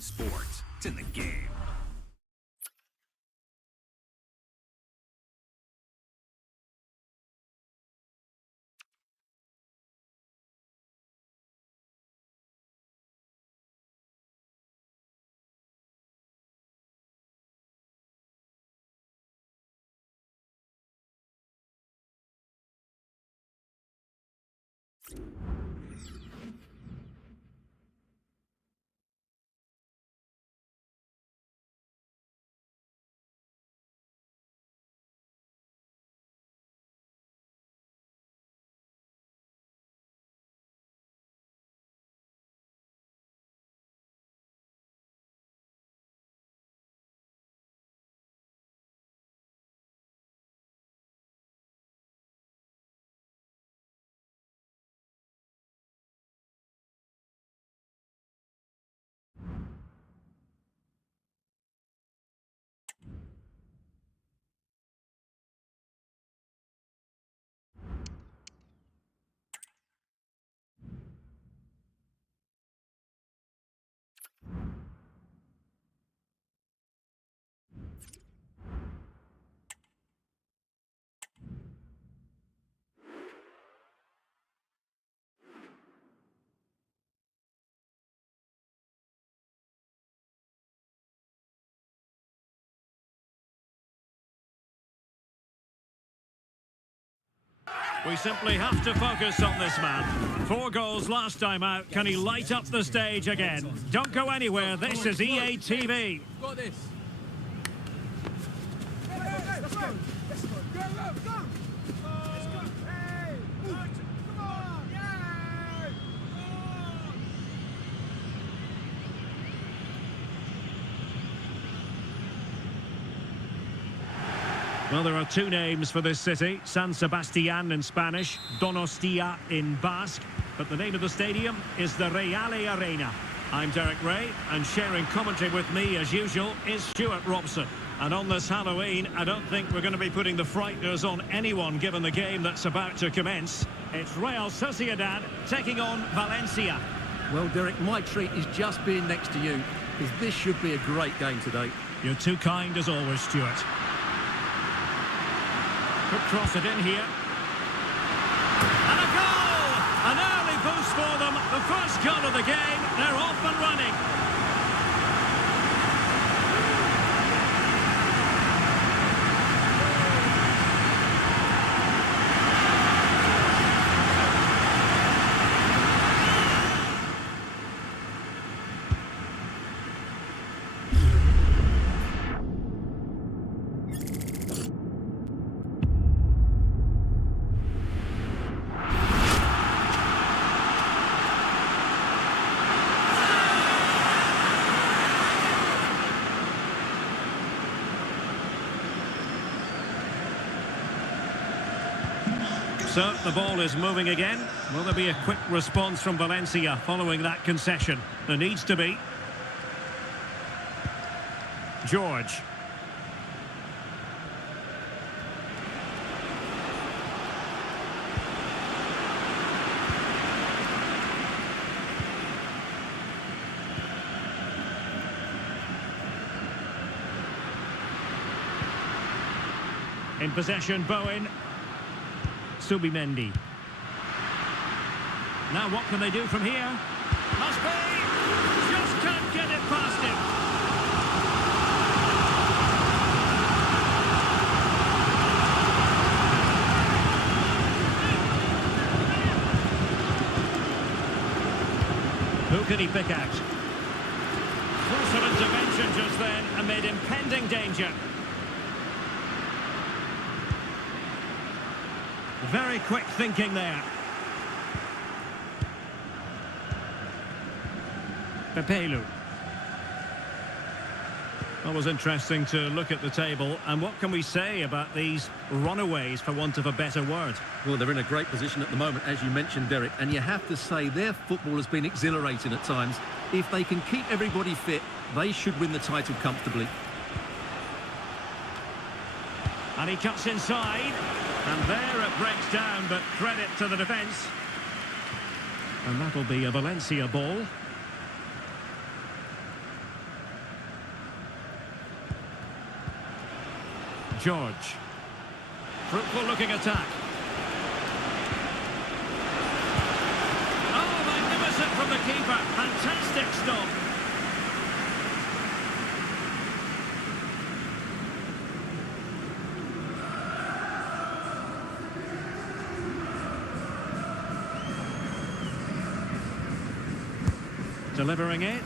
Sports. It's in the game. We simply have to focus on this man. 4 goals last time out. Can he light up the stage again? Don't go anywhere. This is ATVI. Got this. Let's go. Let's go. Go, go, go. Let's go. Hey. Come on. Yeah. Well, there are 2 names for this city. San Sebastián in Spanish, Donostia in Basque. But the name of the stadium is the Reale Arena. I'm Derek Ray, and sharing commentary with me, as usual, is Stuart Robson. And on this Halloween, I don't think we're going to be putting the frighteners on anyone, given the game that's about to commence. It's Real Sociedad taking on Valencia. Well, Derek, my treat is just being next to you, because this should be a great game today. You're too kind as always, Stuart. Could cross it in here. And a goal! An early boost for them. The first goal of the game. They're off and running. So, the ball is moving again. Will there be a quick response from Valencia following that concession? There needs to be. George. In possession, Bowen. Subimendi. Now what can they do from here? Must be! Just can't get it past him. Who can he pick out? Crucial intervention just then amid impending danger. Very quick thinking there. Pepelu. Well, it was interesting to look at the table. And what can we say about these runaways, for want of a better word? Well, they're in a great position at the moment, as you mentioned, Derek. And you have to say their football has been exhilarating at times. If they can keep everybody fit, they should win the title comfortably. And he cuts inside. And there it breaks down, but credit to the defence. And that'll be a Valencia ball. George. Fruitful looking attack. Oh, magnificent from the keeper. Fantastic stop. Delivering it.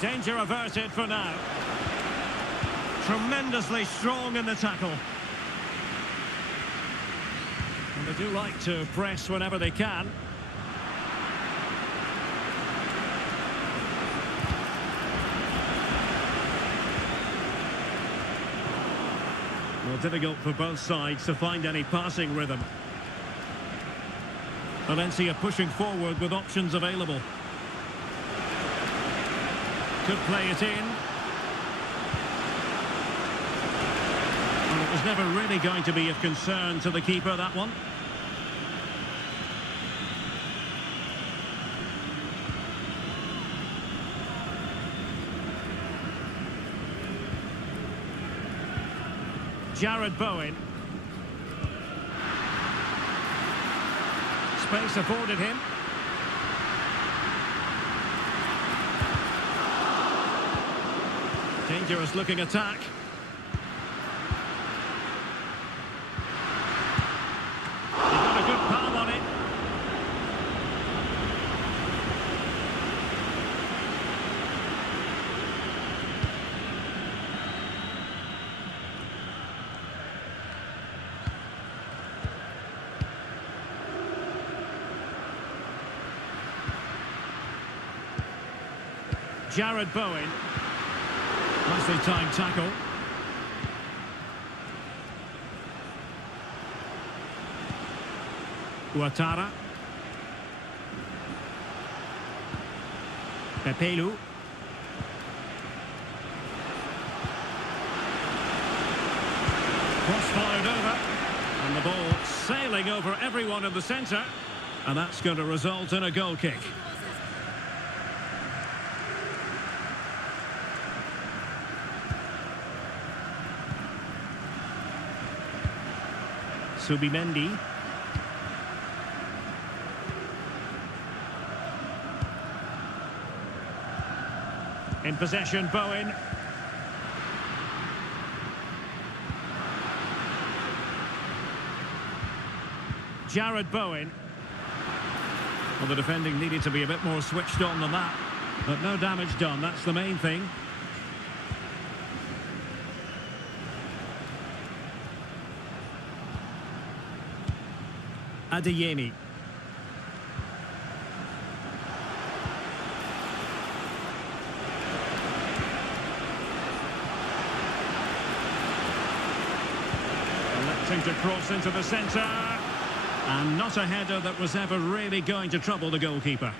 Danger averted for now. Tremendously strong in the tackle. And they do like to press whenever they can. Well, difficult for both sides to find any passing rhythm. Valencia pushing forward with options available. Could play it in. Well, it was never really going to be of concern to the keeper, that one. Jared Bowen. Space afforded him. Dangerous looking attack. He got a good palm on it. Jared Bowen. Nicely timed tackle. Ouattara. Pepelu. Cross fired over. And the ball sailing over everyone in the centre. And that's going to result in a goal kick. Subimendi. In possession, Bowen. Jared Bowen. Well, the defending needed to be a bit more switched on than that. But no damage done, that's the main thing. Adeyemi. Electing to cross into the centre. And not a header that was ever really going to trouble the goalkeeper.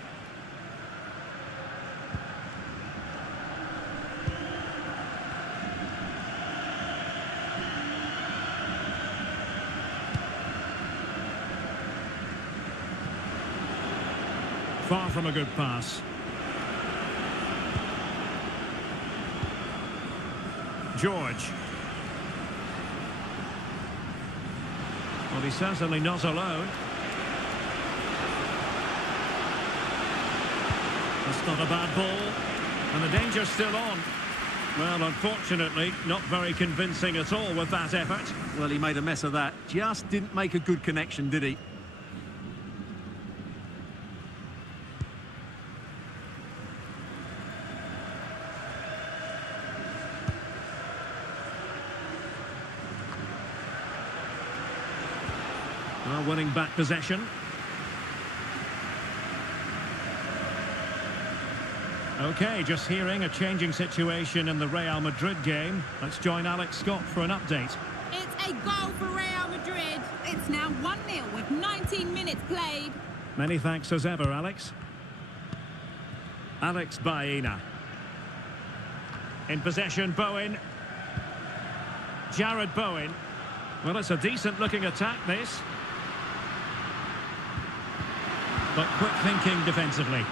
Far from a good pass. George. Well, he's certainly not alone. That's not a bad ball. And the danger's still on. Well, unfortunately, not very convincing at all with that effort. Well, he made a mess of that. Just didn't make a good connection, did he? Well, winning back possession. OK, just hearing a changing situation in the Real Madrid game. Let's join Alex Scott for an update. It's a goal for Real Madrid. It's now 1-0 with 19 minutes played. Many thanks as ever, Alex. Alex Baena. In possession, Bowen. Jared Bowen. Well, it's a decent-looking attack, this. But quick thinking defensively.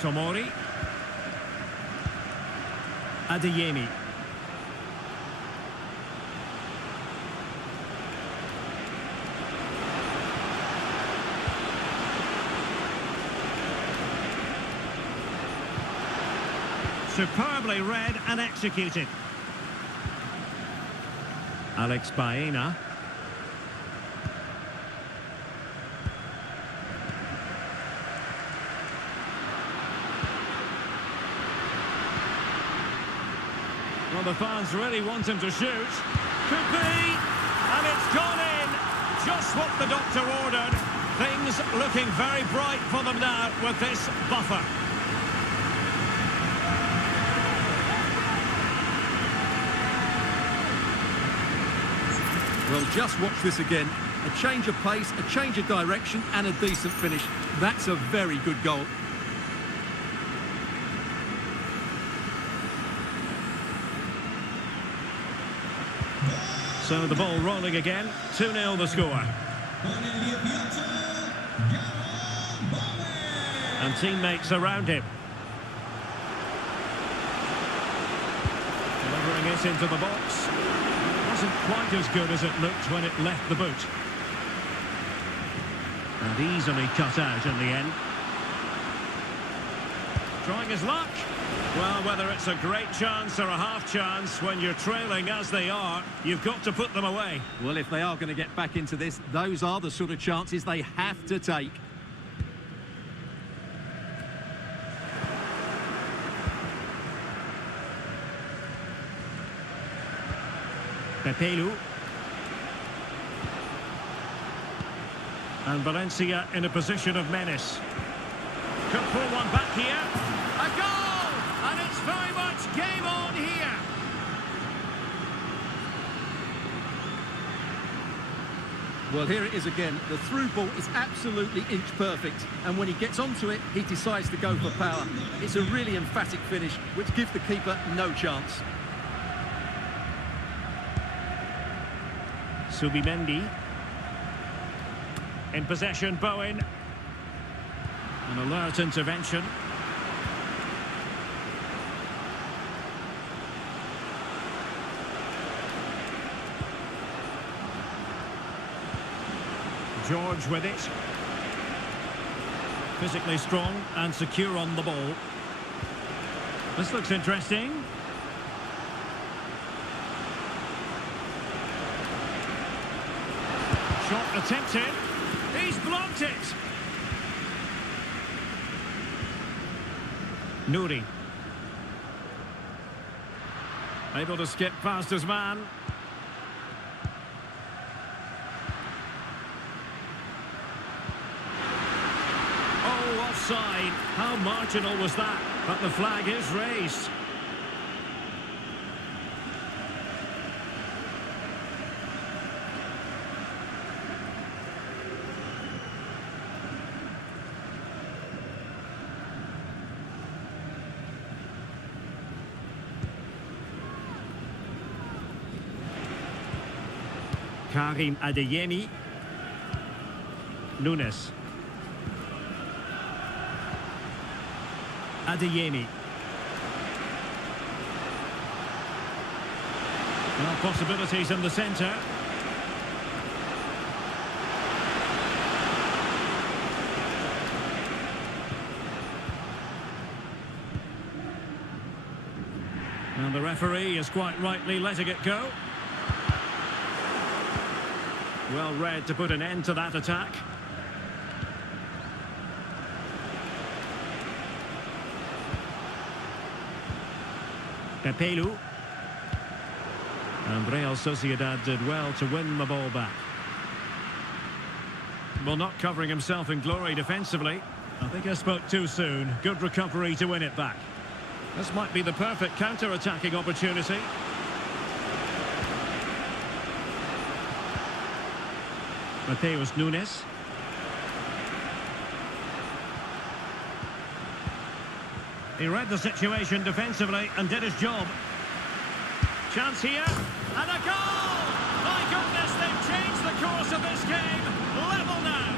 Tomori. Adeyemi. Superbly read and executed. Alex Baena. Well, the fans really want him to shoot. Could be, and it's gone in. Just what the doctor ordered. Things looking very bright for them now with this buffer. Well, just watch this again. A change of pace, a change of direction and a decent finish. That's a very good goal. So the ball rolling again. 2-0 the score. And teammates around him. Delivering it into the box. Wasn't quite as good as it looked when it left the boot. And easily cut out in the end. Trying his luck. Well, whether it's a great chance or a half chance, when you're trailing as they are, you've got to put them away. Well, if they are going to get back into this, those are the sort of chances they have to take. Pepelu. And Valencia in a position of menace. Could pull one back here. A goal! And it's very much game on here. Well, here it is again. The through ball is absolutely inch perfect. And when he gets onto it, he decides to go for power. It's a really emphatic finish, which gives the keeper no chance. Subimendi. In possession, Bowen. An alert intervention. George with it. Physically strong and secure on the ball. This looks interesting. Shot attempted. He's blocked it. Nouri. Able to skip past his man. Oh, offside. How marginal was that? But the flag is raised. Karim Adeyemi. Nunes. Adeyemi. Well, possibilities in the centre. And the referee is quite rightly letting it go. Well read to put an end to that attack. Pepelu. And Real Sociedad did well to win the ball back. Well, not covering himself in glory defensively. I think I spoke too soon. Good recovery to win it back. This might be the perfect counter-attacking opportunity. Mateus Nunes. He read the situation defensively and did his job. Chance here, and a goal! My goodness, they've changed the course of this game. Level now.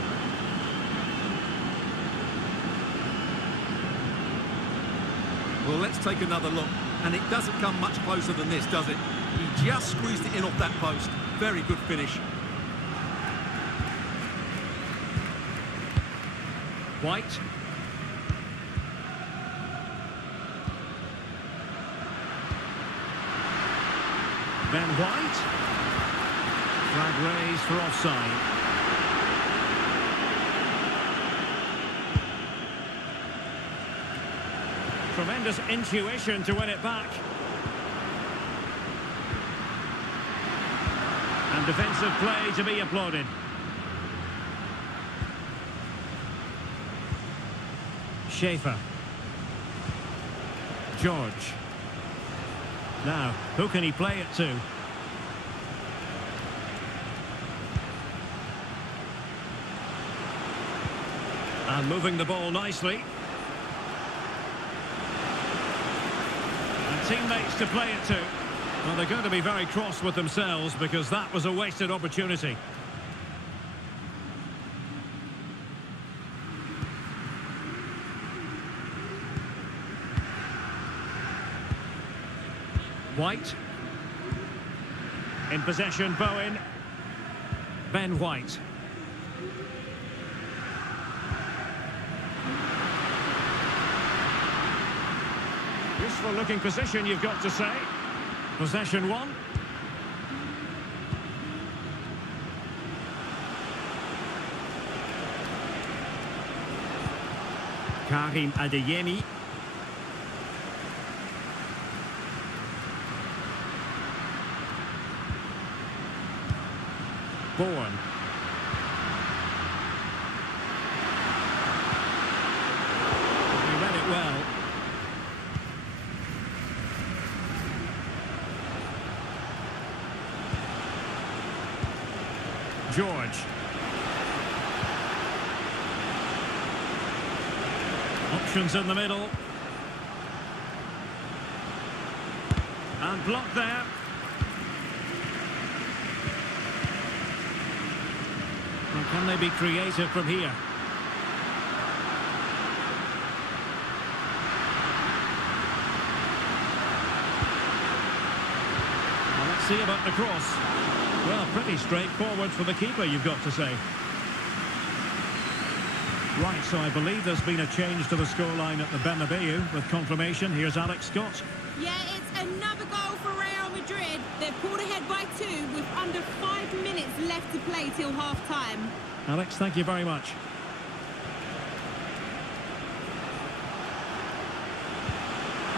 Well, let's take another look. And it doesn't come much closer than this, does it? He just squeezed it in off that post. Very good finish. White. Ben White. Flag raised for offside. Tremendous intuition to win it back. And defensive play to be applauded. Schaefer. George. Now, who can he play it to? And moving the ball nicely. And teammates to play it to. Well, they're going to be very cross with themselves because that was a wasted opportunity. White. In possession, Bowen. Ben White. Useful looking position, you've got to say. Possession one. Karim Adeyemi. Bourne. He read it well. George. Options in the middle. And blocked there. And can they be creative from here? Well, let's see about the cross. Well, pretty straightforward for the keeper, you've got to say. Right, so I believe there's been a change to the scoreline at the Bernabeu with confirmation. Here's Alex Scott. Yeah, it's another goal for Real Madrid. They're pulled ahead by 2 with under 5 minutes left to play till half-time. Alex, thank you very much.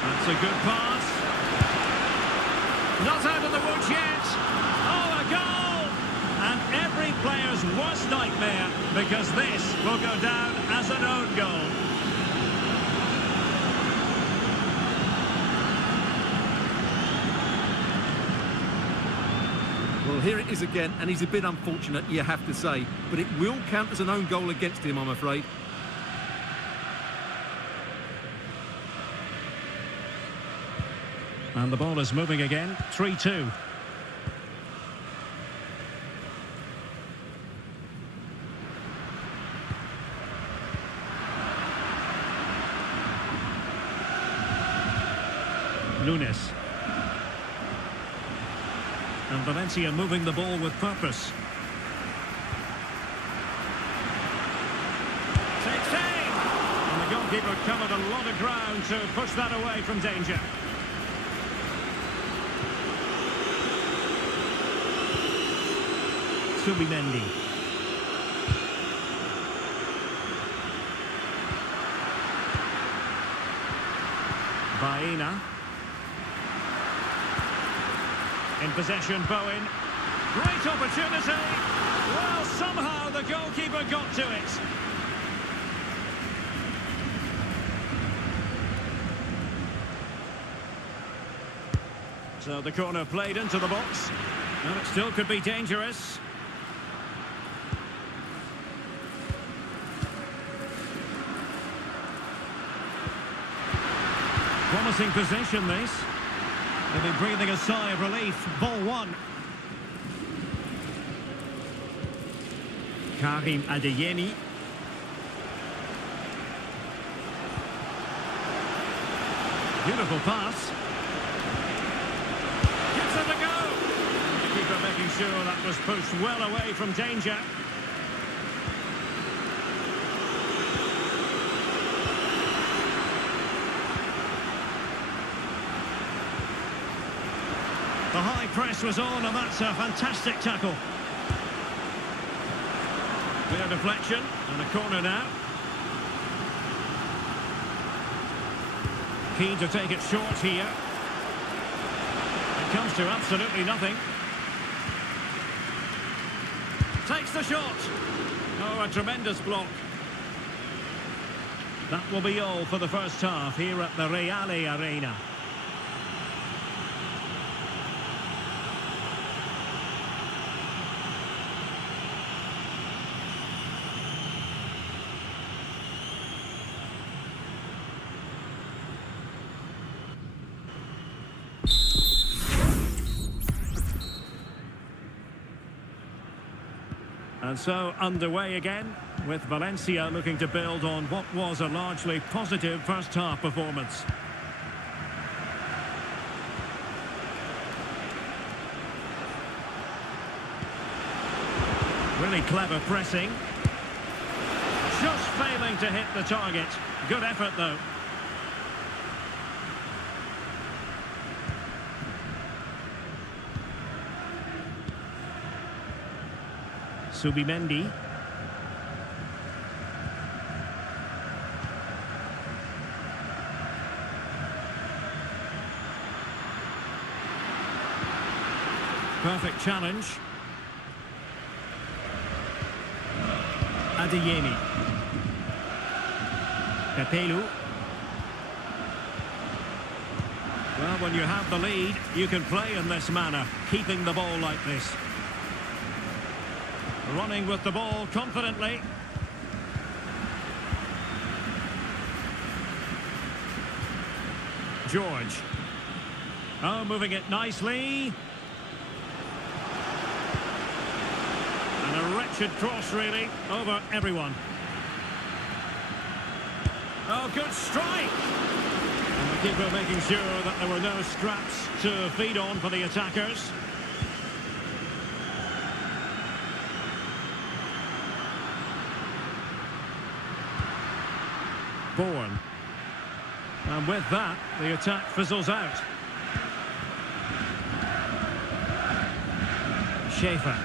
That's a good pass. Not out of the woods yet. Oh, a goal! And every player's worst nightmare, because this will go down as an own goal. Well, here it is again, and he's a bit unfortunate, you have to say. But it will count as an own goal against him, I'm afraid. And the ball is moving again. 3-2. Nunes. And Valencia moving the ball with purpose. Takes aim! And the goalkeeper covered a lot of ground to push that away from danger. Subimendi. Baena. In possession, Bowen. Great opportunity. Well, somehow the goalkeeper got to it. So the corner played into the box. And it still could be dangerous. Promising position, this. They'll be breathing a sigh of relief. Ball one. Karim Adeyemi. Beautiful pass. Gives it a go. The keeper making sure that was pushed well away from danger. The high press was on, and that's a fantastic tackle. Clear deflection, and a corner now. Keen to take it short here. It comes to absolutely nothing. Takes the shot. Oh, a tremendous block. That will be all for the first half here at the Reale Arena. And so underway again, with Valencia looking to build on what was a largely positive first-half performance. Really clever pressing. Just failing to hit the target. Good effort, though. Subimendi. Perfect challenge. Adeyemi. Pepelu. Well, when you have the lead, you can play in this manner, keeping the ball like this. Running with the ball confidently. George. Oh, moving it nicely. And a wretched cross, really, over everyone. Oh, good strike. And the keeper making sure that there were no scraps to feed on for the attackers. Bourne. And with that, the attack fizzles out. Schaefer.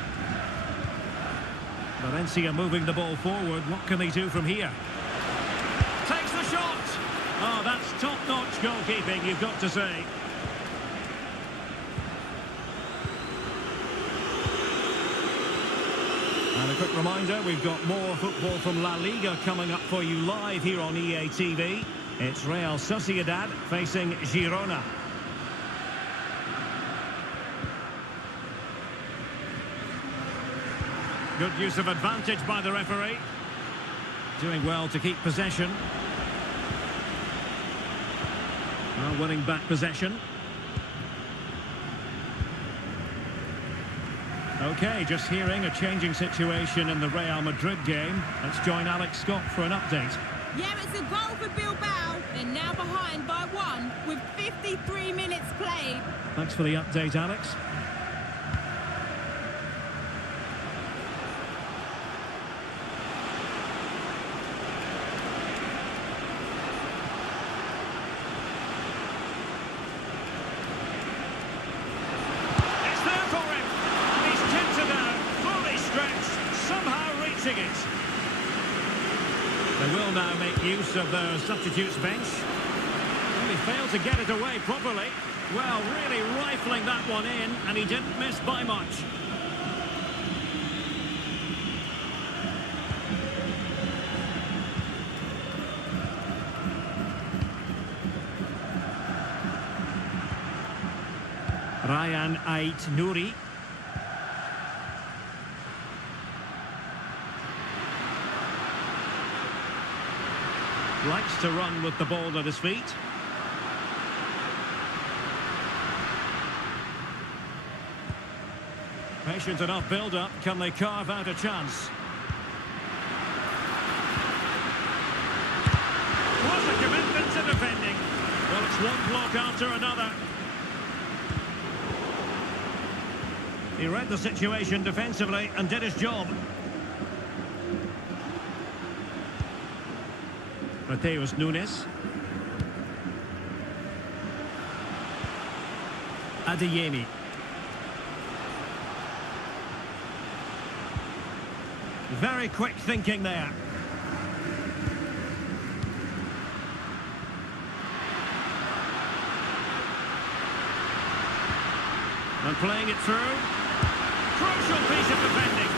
Valencia moving the ball forward. What can they do from here? Takes the shot! Oh, that's top-notch goalkeeping, you've got to say. And a quick reminder, we've got more football from La Liga coming up for you live here on ATVI. It's Real Sociedad facing Girona. Good use of advantage by the referee. Doing well to keep possession. Well, winning back possession. Okay, just hearing a changing situation in the Real Madrid game. Let's join Alex Scott for an update. Yeah, it's a goal for Bilbao. They're now behind by 1 with 53 minutes played. Thanks for the update, Alex. They will now make use of their substitutes bench. Well, he failed to get it away properly. Well, really rifling that one in, and he didn't miss by much. Ryan Ait-Nouri. Likes to run with the ball at his feet. Patient enough build-up. Can they carve out a chance? What a commitment to defending. Well, it's one block after another. He read the situation defensively and did his job. Mateus Nunes. ATVI. Very quick thinking there. And playing it through. Crucial piece of defending.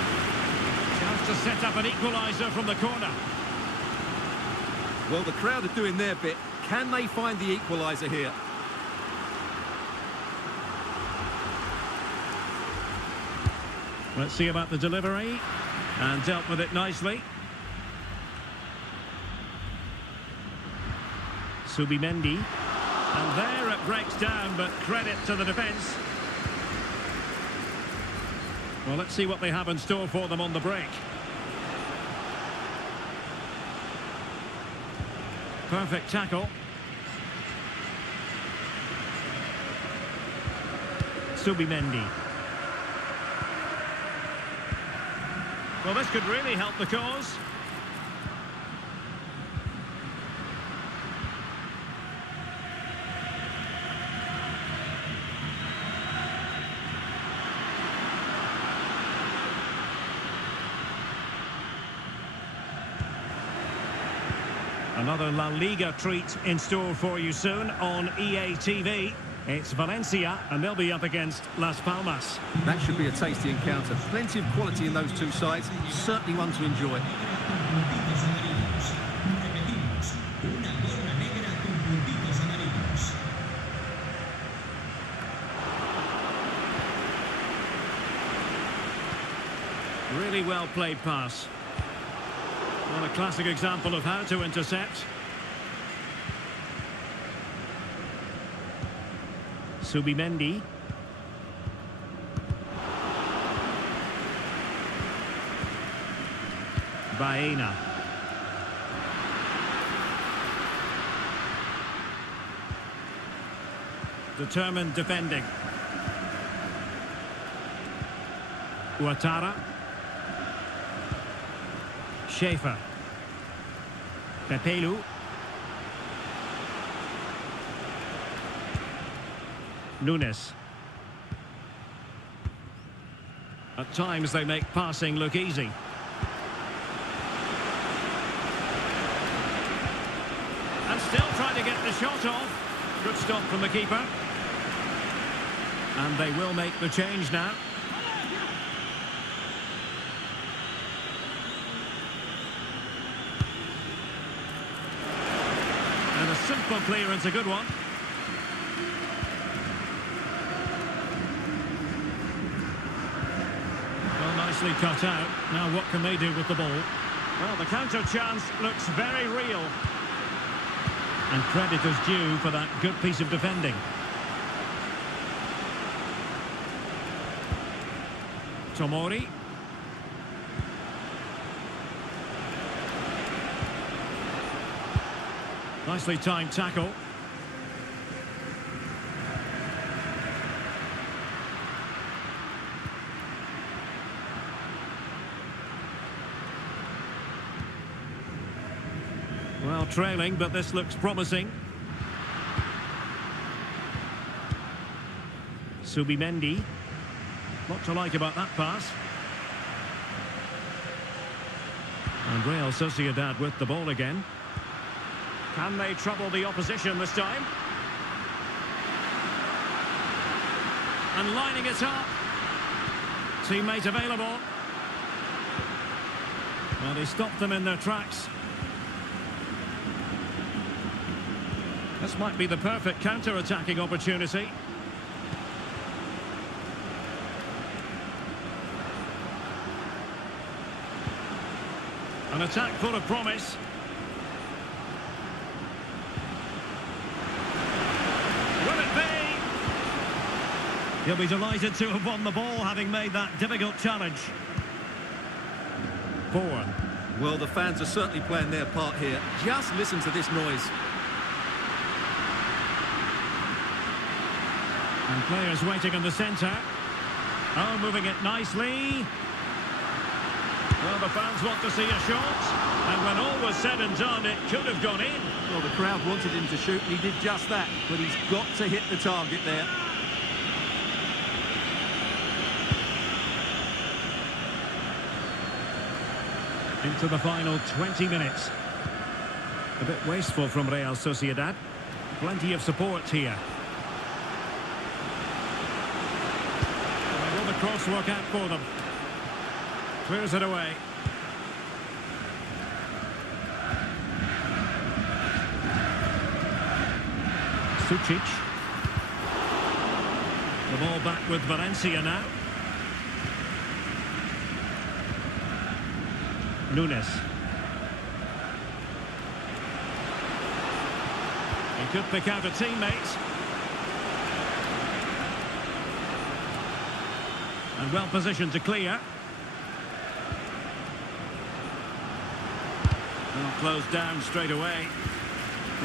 Chance to set up an equaliser from the corner. Well, the crowd are doing their bit. Can they find the equaliser here? Let's see about the delivery. And dealt with it nicely. Subimendi. And there it breaks down, but credit to the defence. Well, let's see what they have in store for them on the break. Perfect tackle. Subimendi. Well, this could really help the cause. Another La Liga treat in store for you soon on ATVI. It's Valencia, and they'll be up against Las Palmas. That should be a tasty encounter. Plenty of quality in those two sides. Certainly one to enjoy. Really well played pass. Well, a classic example of how to intercept. Subimendi. Baena. Determined defending. Ouattara. Schaefer. Pepelu. Nunes. At times they make passing look easy. And still trying to get the shot off. Good stop from the keeper. And they will make the change now. And a simple clearance, a good one. Nicely cut out. Now what can they do with the ball? Well, the counter chance looks very real. And credit is due for that good piece of defending. Tomori. Nicely timed tackle. Well, trailing, but this looks promising. Subimendi. What to like about that pass. And Real Sociedad with the ball again. Can they trouble the opposition this time? And lining it up. Teammate available. Well, he stopped them in their tracks. This might be the perfect counter-attacking opportunity. An attack full of promise. Will it be? He'll be delighted to have won the ball, having made that difficult challenge. Bourne. Well, the fans are certainly playing their part here. Just listen to this noise. And players waiting in the centre. Oh, moving it nicely. Well, the fans want to see a shot. And when all was said and done, it could have gone in. Well, the crowd wanted him to shoot, and he did just that. But he's got to hit the target there. Into the final 20 minutes. A bit wasteful from Real Sociedad. Plenty of support here. Will the cross work out for them? Clears it away. Sucic. The ball back with Valencia now. Nunes. He could pick out a teammate. And well positioned to clear. Well, closed down straight away.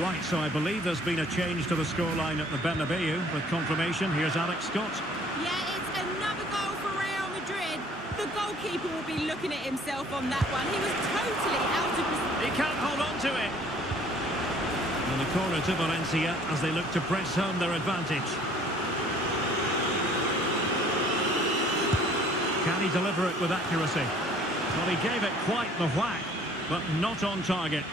Right, so I believe there's been a change to the scoreline at the Bernabeu. With confirmation, here's Alex Scott. Yeah, it's another goal for Real Madrid. The goalkeeper will be looking at himself on that one. He was totally out of position. He can't hold on to it. And a corner to Valencia as they look to press home their advantage. Can he deliver it with accuracy? Well, he gave it quite the whack, but not on target.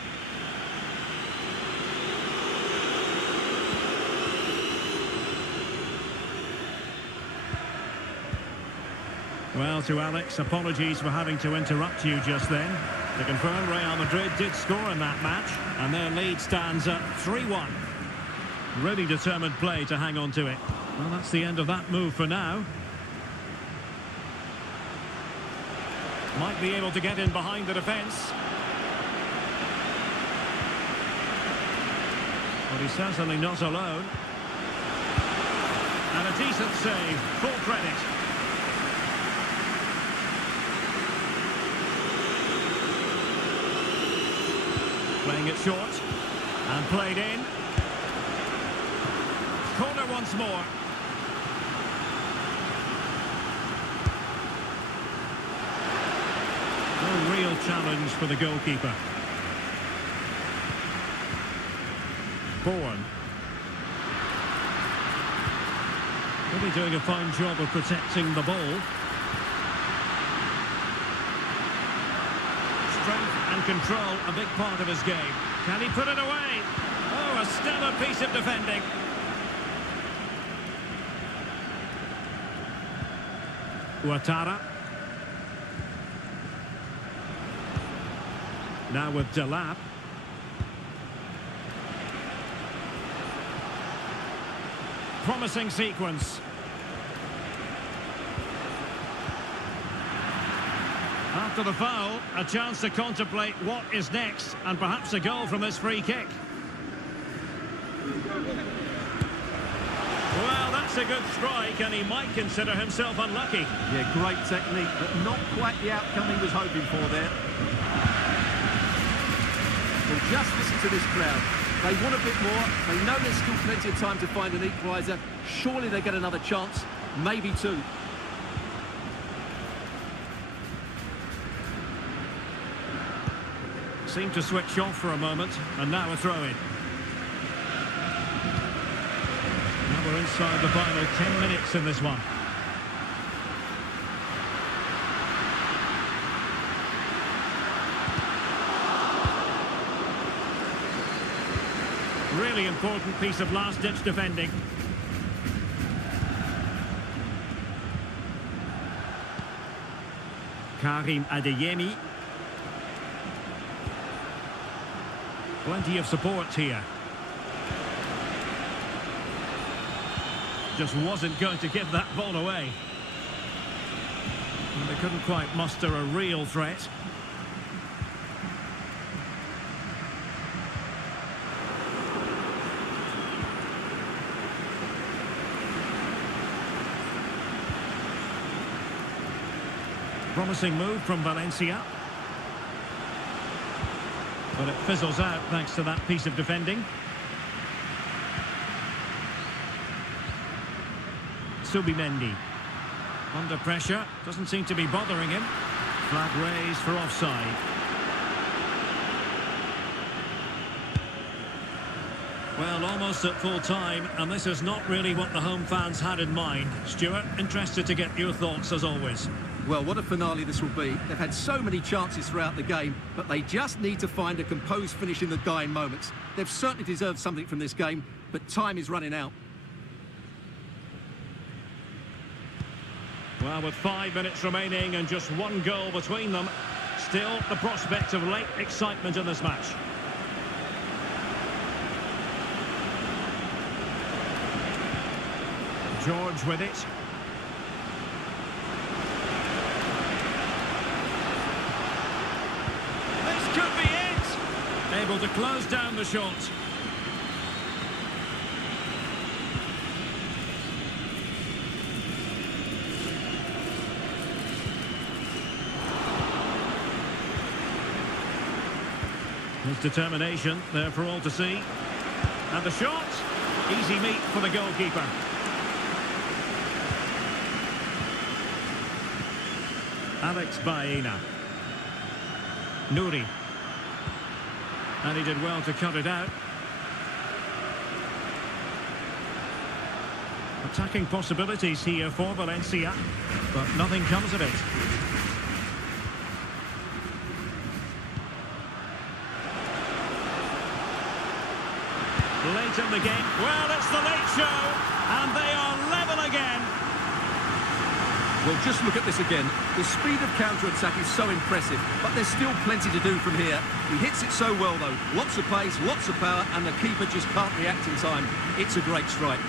Well, to Alex, apologies for having to interrupt you just then. To confirm, Real Madrid did score in that match, and their lead stands at 3-1. Really determined play to hang on to it. Well, that's the end of that move for now. Might be able to get in behind the defence. But he's certainly not alone. And a decent save, full credit. Playing it short. And played in. Corner once more. No real challenge for the goalkeeper. Bourne. Really doing a fine job of protecting the ball. Strength and control, a big part of his game. Can he put it away? Oh, a stellar piece of defending. Ouattara. Now with Delap. Promising sequence. After the foul, a chance to contemplate what is next, and perhaps a goal from this free kick. Well, that's a good strike, and he might consider himself unlucky. Yeah, great technique, but not quite the outcome he was hoping for there. Well, just listen to this crowd. They want a bit more. They know there's still plenty of time to find an equaliser. Surely they get another chance, maybe two. Seemed to switch off for a moment, and now a throw-in. Now we're inside the final 10 minutes in this one. Really important piece of last-ditch defending. Karim Adeyemi. Plenty of support here. Just wasn't going to give that ball away. And they couldn't quite muster a real threat. Promising move from Valencia. But it fizzles out thanks to that piece of defending. Subimendi. Under pressure, doesn't seem to be bothering him. Flag raised for offside. Well, almost at full time, and this is not really what the home fans had in mind. Stuart, interested to get your thoughts as always. Well, what a finale this will be. They've had so many chances throughout the game, but they just need to find a composed finish in the dying moments. They've certainly deserved something from this game, but time is running out. Well, with 5 minutes remaining and just one goal between them, still the prospect of late excitement in this match. George with it. This could be it! Able to close down the shot. His determination there for all to see. And the shot. Easy meat for the goalkeeper. Alex Baena. Nouri. And he did well to cut it out. Attacking possibilities here for Valencia, but nothing comes of it. Late in the game. Well, it's the late show, and they are level again. Well, just look at this again. The speed of counter-attack is so impressive, but there's still plenty to do from here. He hits it so well, though. Lots of pace, lots of power, and the keeper just can't react in time. It's a great strike.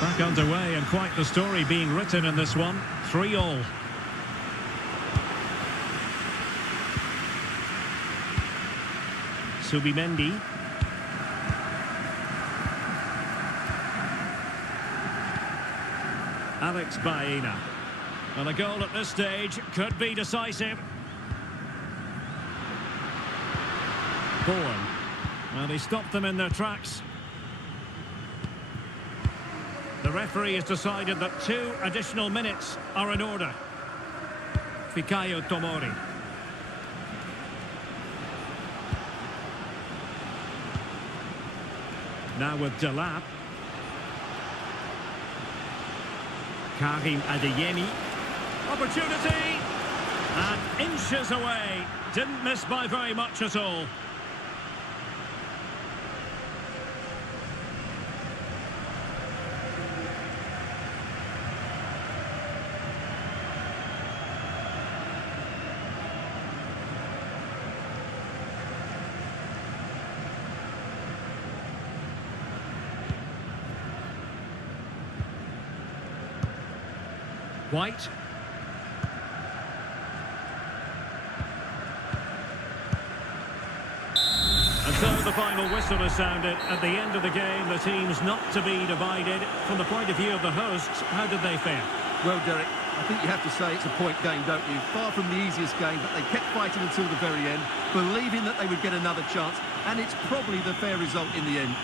Back underway, and quite the story being written in this one. 3-3. Subimendi. Alex Baena. And a goal at this stage could be decisive. Bourne. Well, he stopped them in their tracks. The referee has decided that 2 additional minutes are in order. Fikayo Tomori. Now with Delap. Karim Adeyemi. Opportunity. And inches away. Didn't miss by very much at all. White. And so the final whistle is sounded. At the end of the game, the team's not to be divided. From the point of view of the hosts, how did they fare? Well, Derek, I think you have to say it's a point game, don't you? Far from the easiest game, but they kept fighting until the very end, believing that they would get another chance, and it's probably the fair result in the end.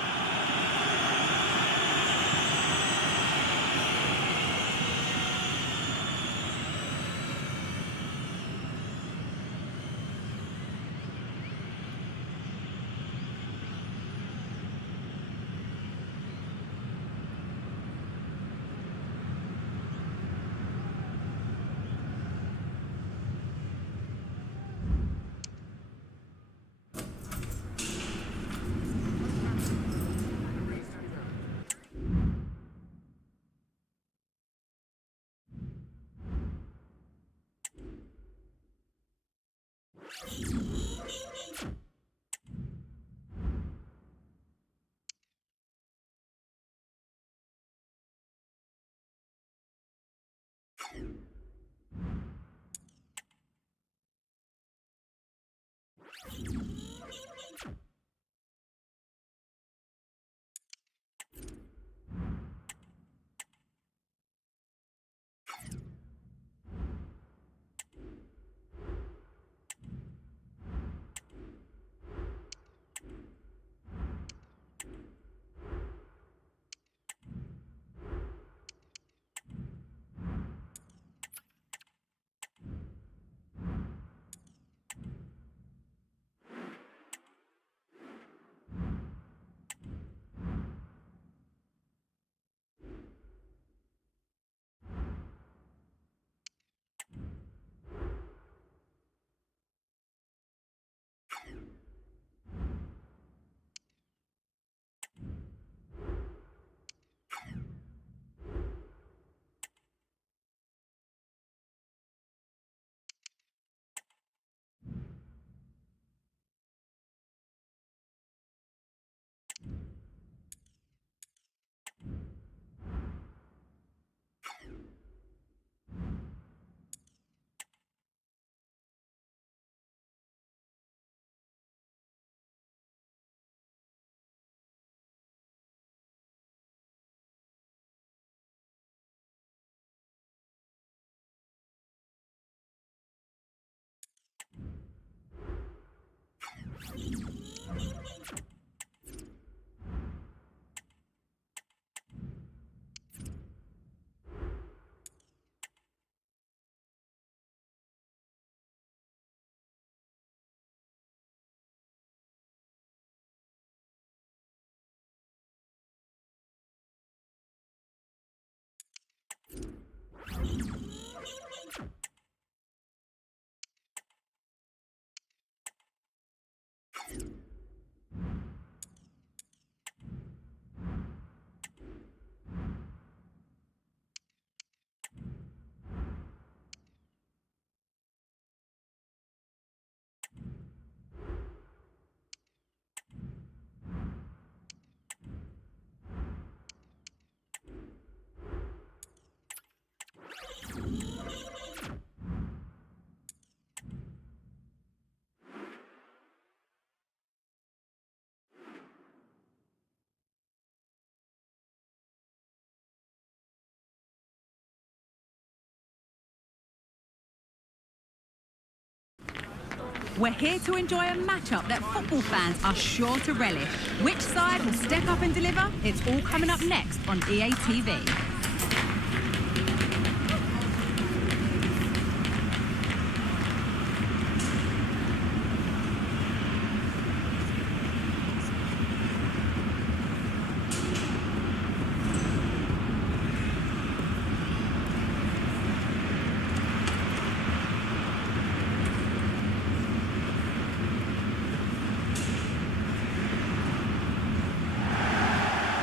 We're here to enjoy a matchup that football fans are sure to relish. Which side will step up and deliver? It's all coming up next on EA TV.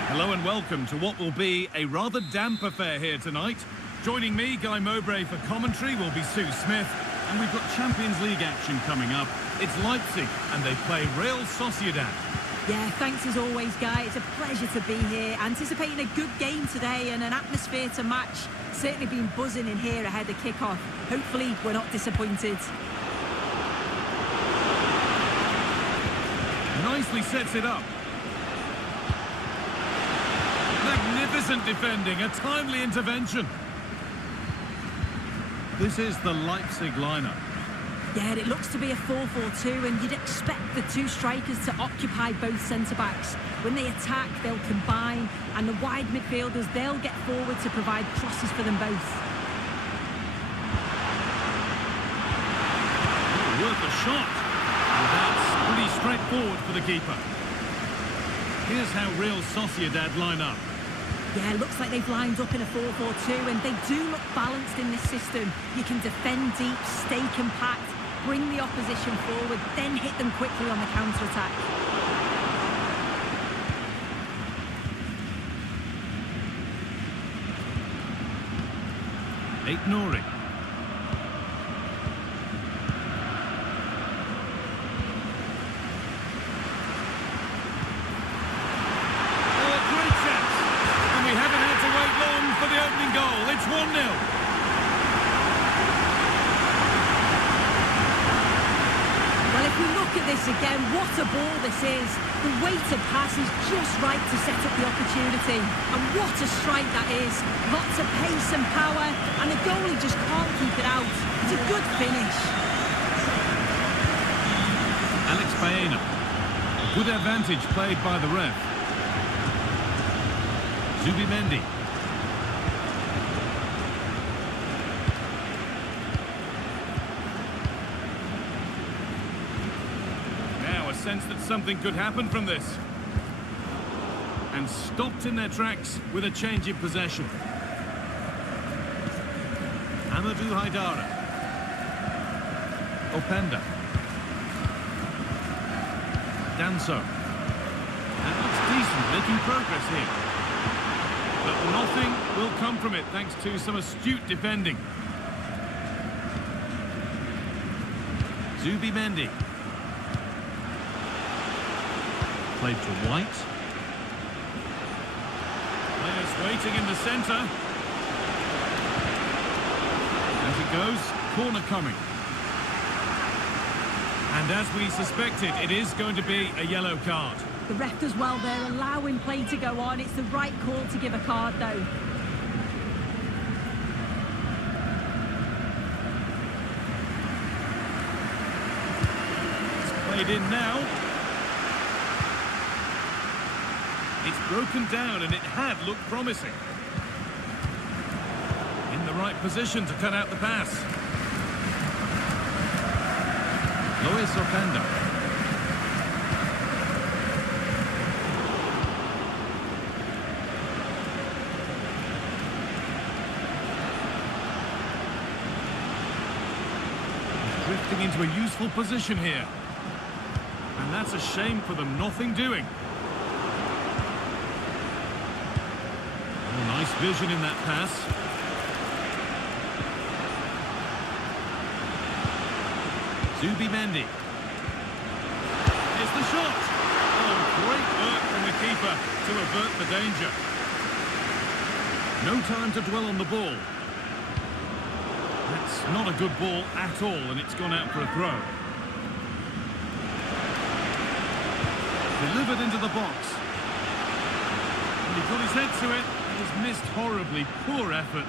Hello and welcome to what will be a rather damp affair here tonight. Joining me, Guy Mowbray for commentary, will be Sue Smith. And we've got Champions League action coming up. It's Leipzig and they play Real Sociedad. Yeah, thanks as always, Guy. It's a pleasure to be here. Anticipating a good game today and an atmosphere to match. Certainly been buzzing in here ahead of kick-off. Hopefully we're not disappointed. Nicely sets it up. Magnificent defending, a timely intervention. This is the Leipzig lineup. Yeah, it looks to be a 4-4-2, and you'd expect the two strikers to occupy both centre-backs. When they attack, they'll combine, and the wide midfielders, they'll get forward to provide crosses for them both. Oh, worth a shot. And that's pretty straightforward for the keeper. Here's how Real Sociedad line up. Yeah, it looks like they've lined up in a 4-4-2, and they do look balanced in this system. You can defend deep, stay compact, bring the opposition forward, then hit them quickly on the counter-attack. Nouri. It's 1-0. Well, if we look at this again, what a ball this is. The weighted pass is just right to set up the opportunity. And what a strike that is. Lots of pace and power, and the goalie just can't keep it out. It's a good finish. Alex Baena. A good advantage played by the ref. Zubimendi. Sense that something could happen from this, and stopped in their tracks with a change in possession. Amadou Haidara. Openda. Danso. That looks decent, making progress here, but nothing will come from it thanks to some astute defending. Zubimendi. Played to White. Players waiting in the centre. As it goes, corner coming. And as we suspected, it is going to be a yellow card. The ref does well there, allowing play to go on. It's the right call to give a card, though. It's played in now. It's broken down, and it had looked promising. In the right position to cut out the pass. Luis Openda. He's drifting into a useful position here. And that's a shame for them, nothing doing. Nice vision in that pass. Zubimendi. Here's the shot. Oh, great work from the keeper to avert the danger. No time to dwell on the ball. That's not a good ball at all, and it's gone out for a throw. Delivered into the box. And he got his head to it. He's missed horribly. Poor effort.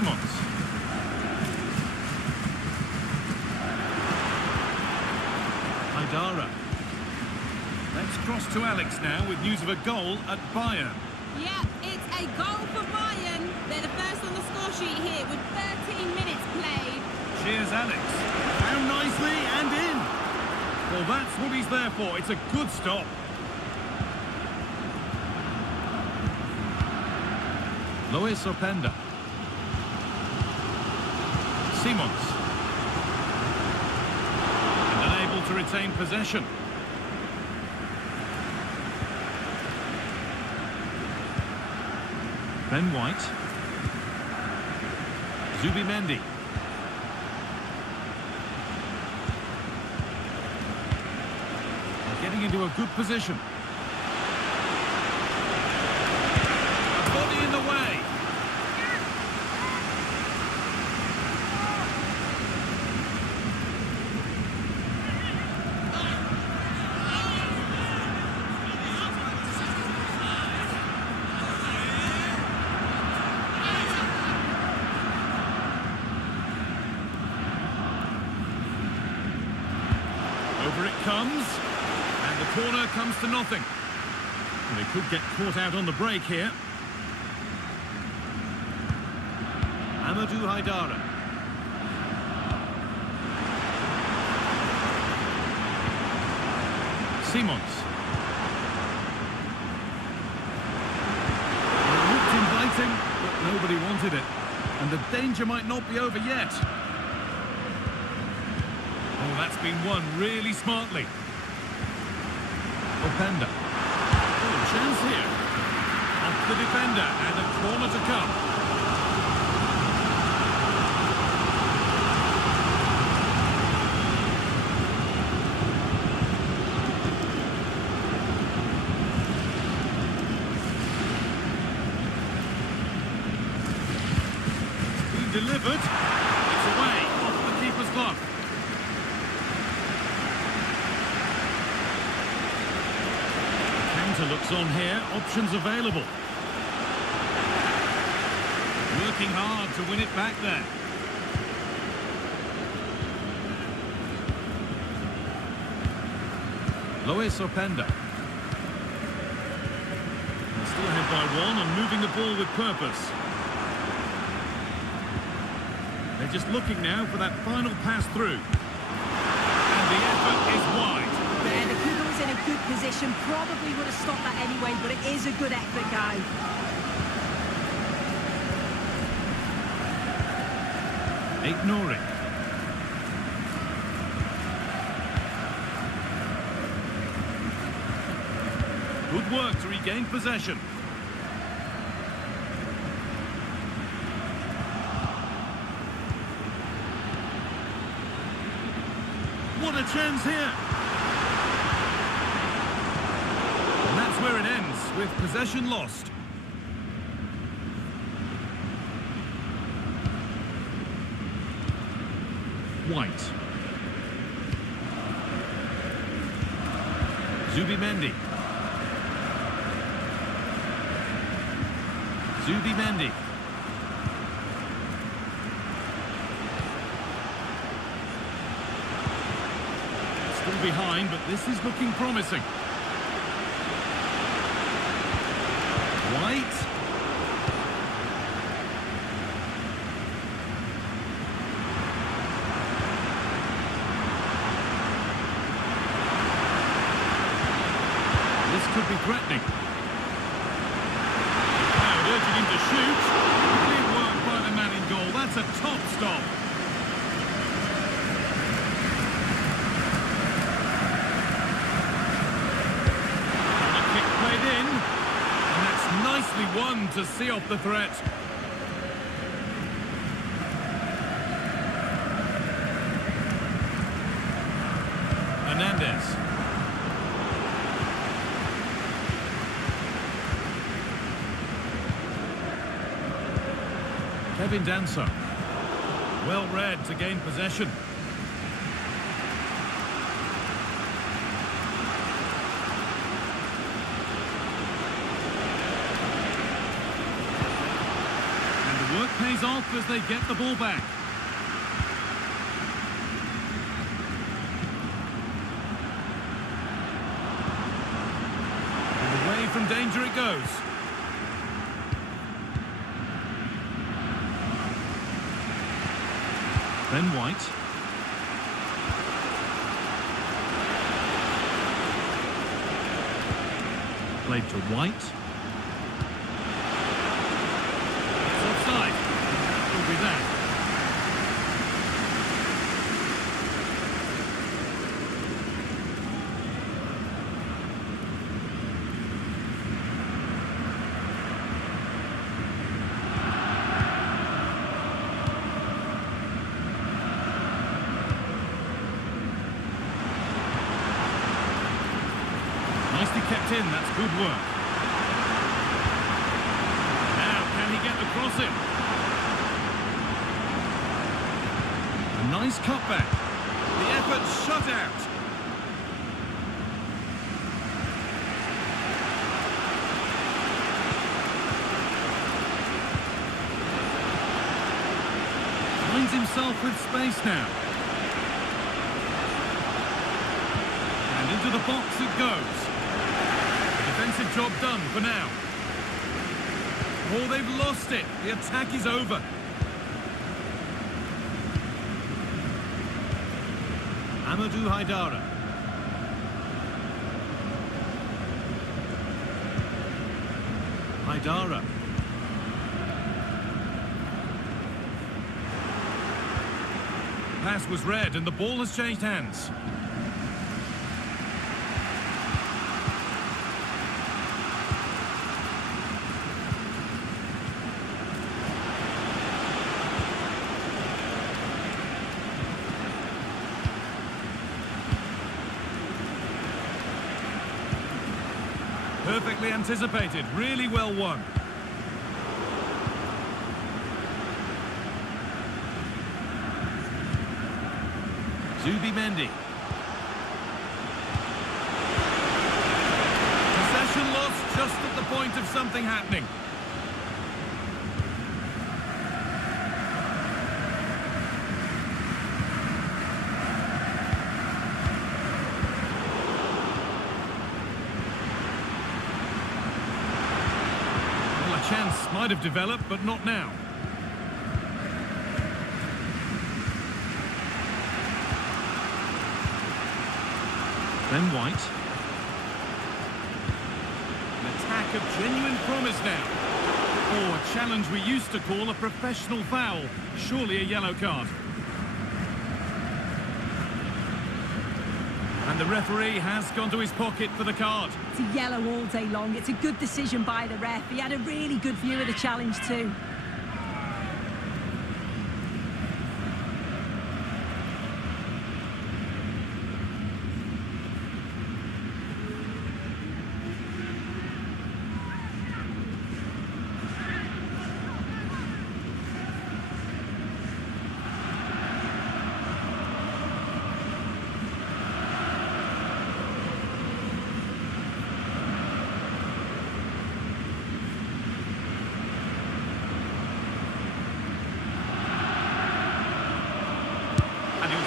Simons. Haidara. Let's cross to Alex now with news of a goal at Bayern. Yeah, it's a goal for Bayern. They're the first on the score sheet here with 13 minutes played. Cheers, Alex. Down nicely and in. Well, that's what he's there for. It's a good stop. Luis Openda. Simons. And unable to retain possession. Ben White. Zubimendi. Getting into a good position. A body in the way. Over it comes. And the corner comes to nothing. And they could get caught out on the break here. Amadou Haidara. Simons. It looked inviting, but nobody wanted it. And the danger might not be over yet. Oh, that's been won really smartly. Openda. Oh, chance here. Off the defender and a corner to come. It's been delivered. It's away off the keeper's glove. Looks on here, options available. Working hard to win it back there. Luis Openda. They're still ahead by one and moving the ball with purpose. They're just looking now for that final pass through. And the effort is wide. Yeah, the keeper was in a good position, probably would have stopped that anyway, but it is a good effort, guy. Ignoring. Good work to regain possession. What a chance here! And that's where it ends, with possession lost. White. Zubimendi. Zubimendi. Still behind, but this is looking promising. White. This could be threatening. Now urging him to shoot. Brilliant work by the man in goal. That's a top stop. And a kick played in. And that's nicely won to see off the threat. Hernandez. Kevin Danso. Well read to gain possession. And the work pays pays off as they get the ball back. And away from danger it goes. Ben White. Played to White. It's offside. That will be that. Nicely kept in, that's good work. Now, can he get across it? A nice cutback. The effort shut out. Finds himself with space now. And into the box it goes. Defensive job done for now. Oh, they've lost it. The attack is over. Amadou Haidara. Haidara. Pass was read and the ball has changed hands. Perfectly anticipated, really well won. Zubimendi. Possession lost just at the point of something happening. Chance might have developed, but not now. Ben White. An attack of genuine promise now. Oh, a challenge we used to call a professional foul. Surely a yellow card. And the referee has gone to his pocket for the card. It's a yellow all day long. It's a good decision by the ref. He had a really good view of the challenge too.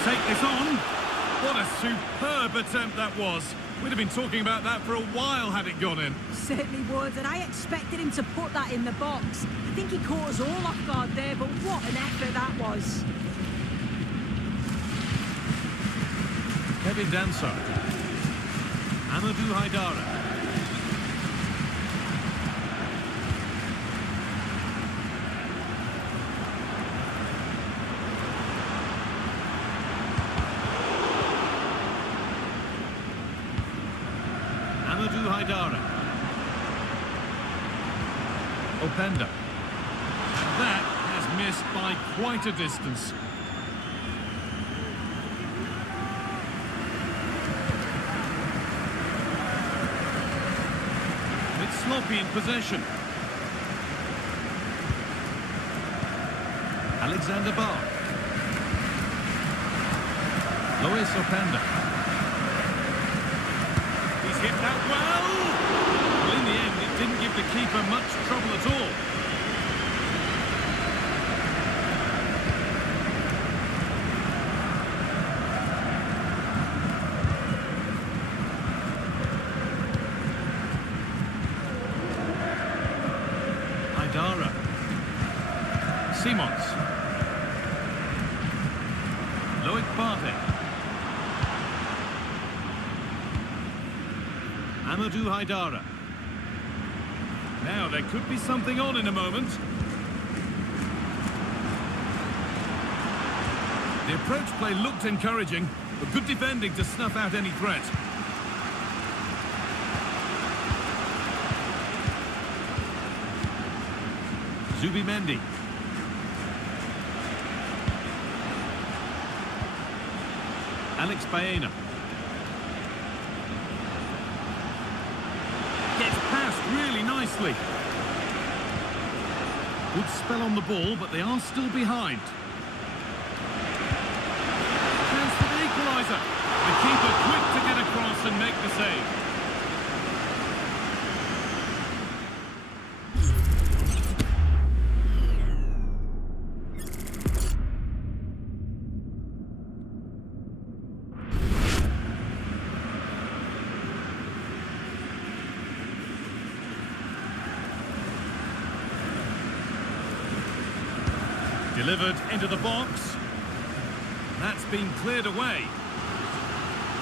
Take this on. What a superb attempt that was. We'd have been talking about that for a while had it gone in. Certainly would, and I expected him to put that in the box. I think he caught us all off guard there, but what an effort that was. Kevin Danso. Amadou Haidara. Amadou Haidara. Openda. And that has missed by quite a distance. It's sloppy in possession. Alexander Barr. Luis Openda. Hit that well! Well, in the end, it didn't give the keeper much trouble at all. Simons. Loic Partey. Amadou Haidara. Now, there could be something on in a moment. The approach play looked encouraging, but good defending to snuff out any threat. Zubimendi. Alex Baena. Gets past really nicely. Good spell on the ball, but they are still behind. Chance for the equaliser. The keeper quick to get across and make the save. Delivered into the box. That's been cleared away.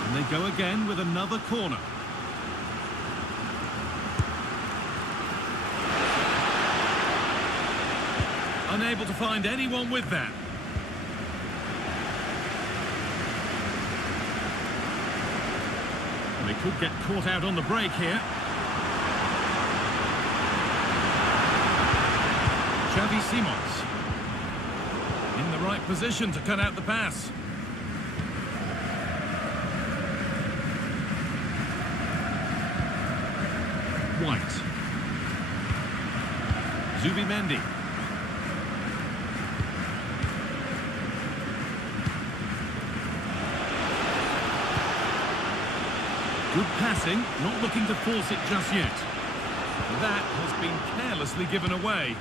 And they go again with another corner. Unable to find anyone with that. They could get caught out on the break here. Xavi Simons. In the right position to cut out the pass. White. Zubimendi. Good passing, not looking to force it just yet. That has been carelessly given away.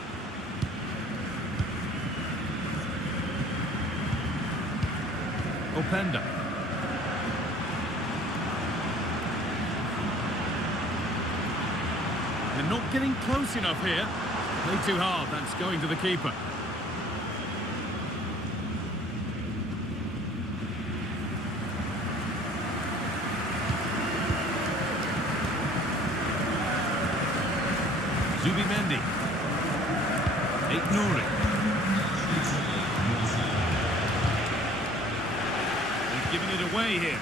Openda. They're not getting close enough here. Play too hard, that's going to the keeper. Zubimendi. Ignoring. Giving it away here.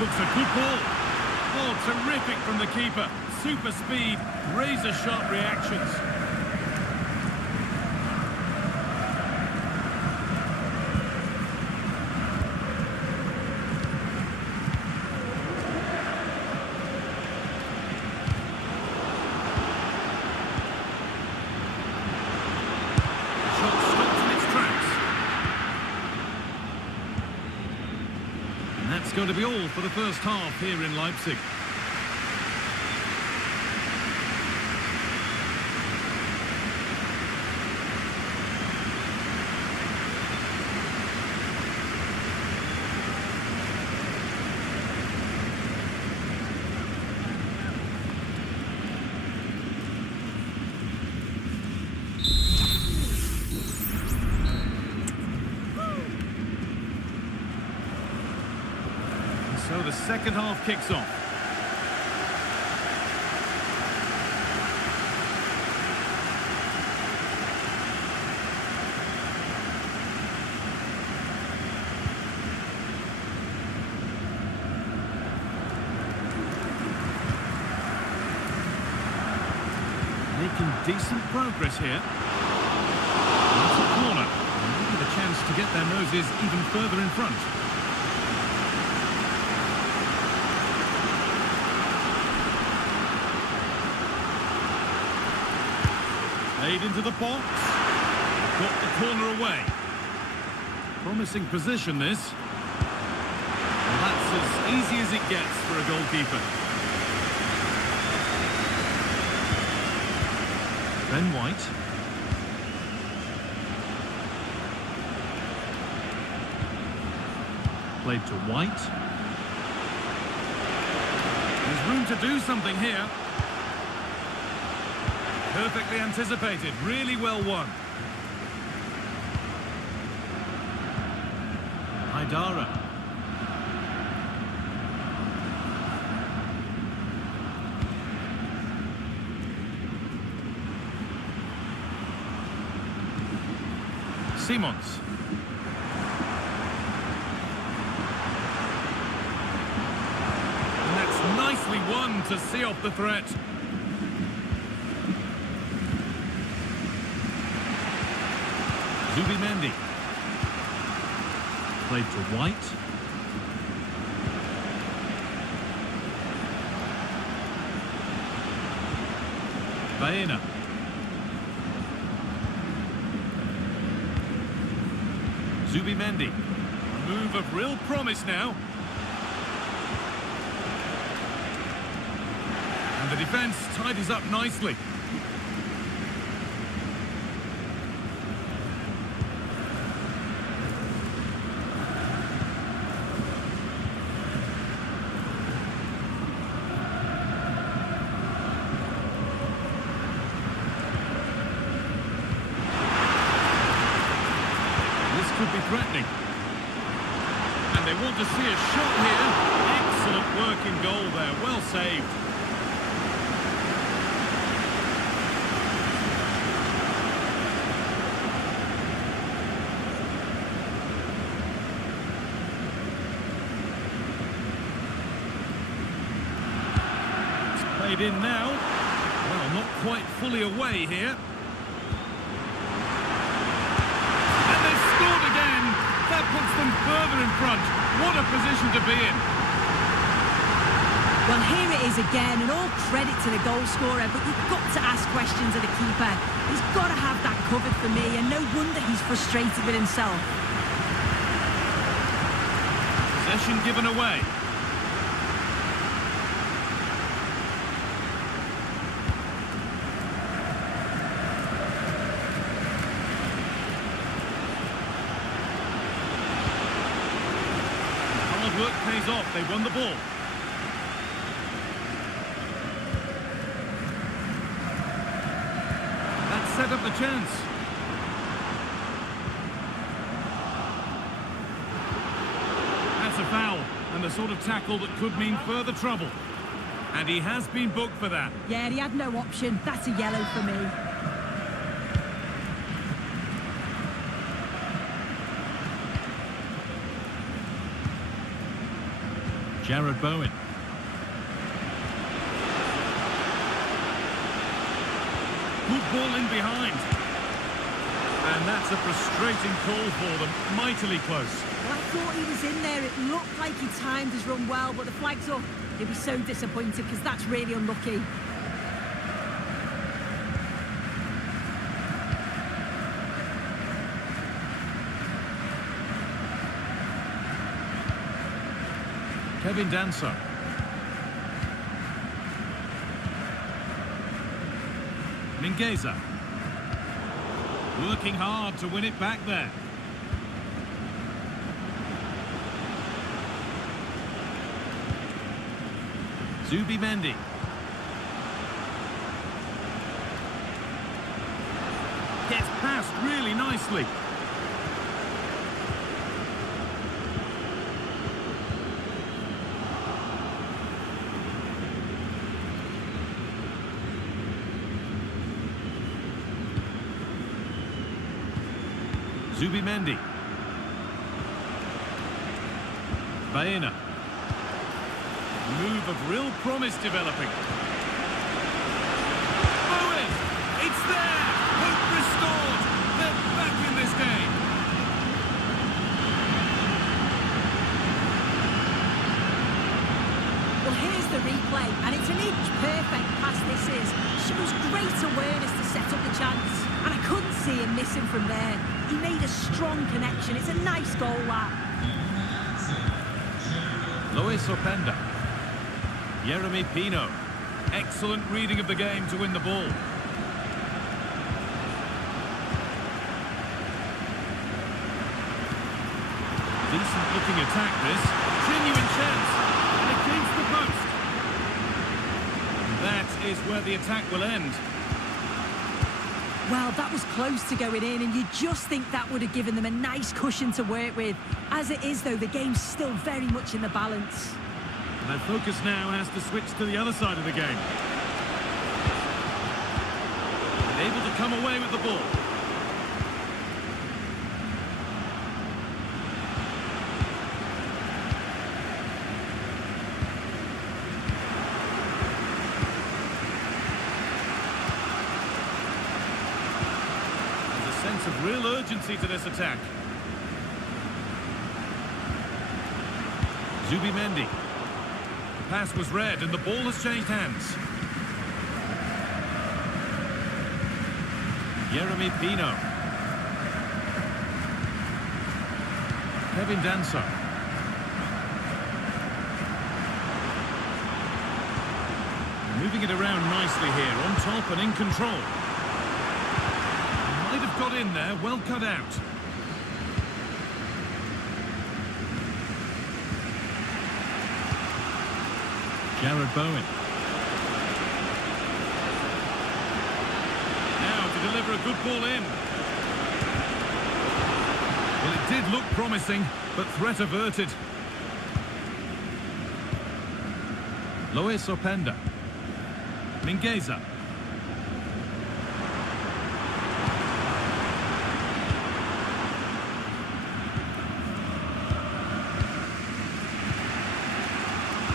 Looks a good ball. Oh, terrific from the keeper. Super speed, razor-sharp reactions. That's going to be all for the first half here in Leipzig. So the second half kicks off. Making decent progress here. That's a corner. Maybe the chance to get their noses even further in front. Played into the box. Got the corner away. Promising position, this. Well, that's as easy as it gets for a goalkeeper. Ben White. Played to White. He's room to do something here. Perfectly anticipated, really well won. Haidara. Simons. And that's nicely won to see off the threat. Zubimendi. Played to White. Baena. Zubimendi. A move of real promise now. And the defence tidies up nicely. Could be threatening. And they want to see a shot here. Excellent work in goal there. Well saved. It's played in now. Well, not quite fully away here. That puts them further in front. What a position to be in. Well, here it is again, and all credit to the goal scorer, but you've got to ask questions of the keeper. He's got to have that covered for me, and no wonder he's frustrated with himself. Possession given away. Work pays off, they won the ball. That set up the chance. That's a foul, and the sort of tackle that could mean further trouble. And he has been booked for that. Yeah, he had no option. That's a yellow for me. Jared Bowen. Good ball in behind. And that's a frustrating call for them. Mightily close. Well, I thought he was in there. It looked like he timed his run well, but the flag's up. He'll be so disappointed because that's really unlucky. Kevin Danso. Mingueza. Working hard to win it back there. Zubimendi. Gets past really nicely. Zubimendi. Baena. Move of real promise developing. Bowen! It's there! Hope restored! They're back in this game! Well, here's the replay, and it's an inch-perfect pass this is. Shows great awareness to set up the chance, and I couldn't see him missing from there. He made a strong connection. It's a nice goal, that. Luis Openda. Jeremy Pino. Excellent reading of the game to win the ball. Decent looking attack this. Genuine chance. And against the post. That is where the attack will end. Well, that was close to going in, and you just think that would have given them a nice cushion to work with. As it is, though, the game's still very much in the balance. And their focus now has to switch to the other side of the game. And able to come away with the ball. Sense of real urgency to this attack. Zubimendi. The pass was read and the ball has changed hands. Jeremy Pino. Kevin Danso. Moving it around nicely here, on top and in control. Got in there, well cut out. Jared Bowen. Now to deliver a good ball in. Well, it did look promising, but threat averted. Lois Openda. Mingueza.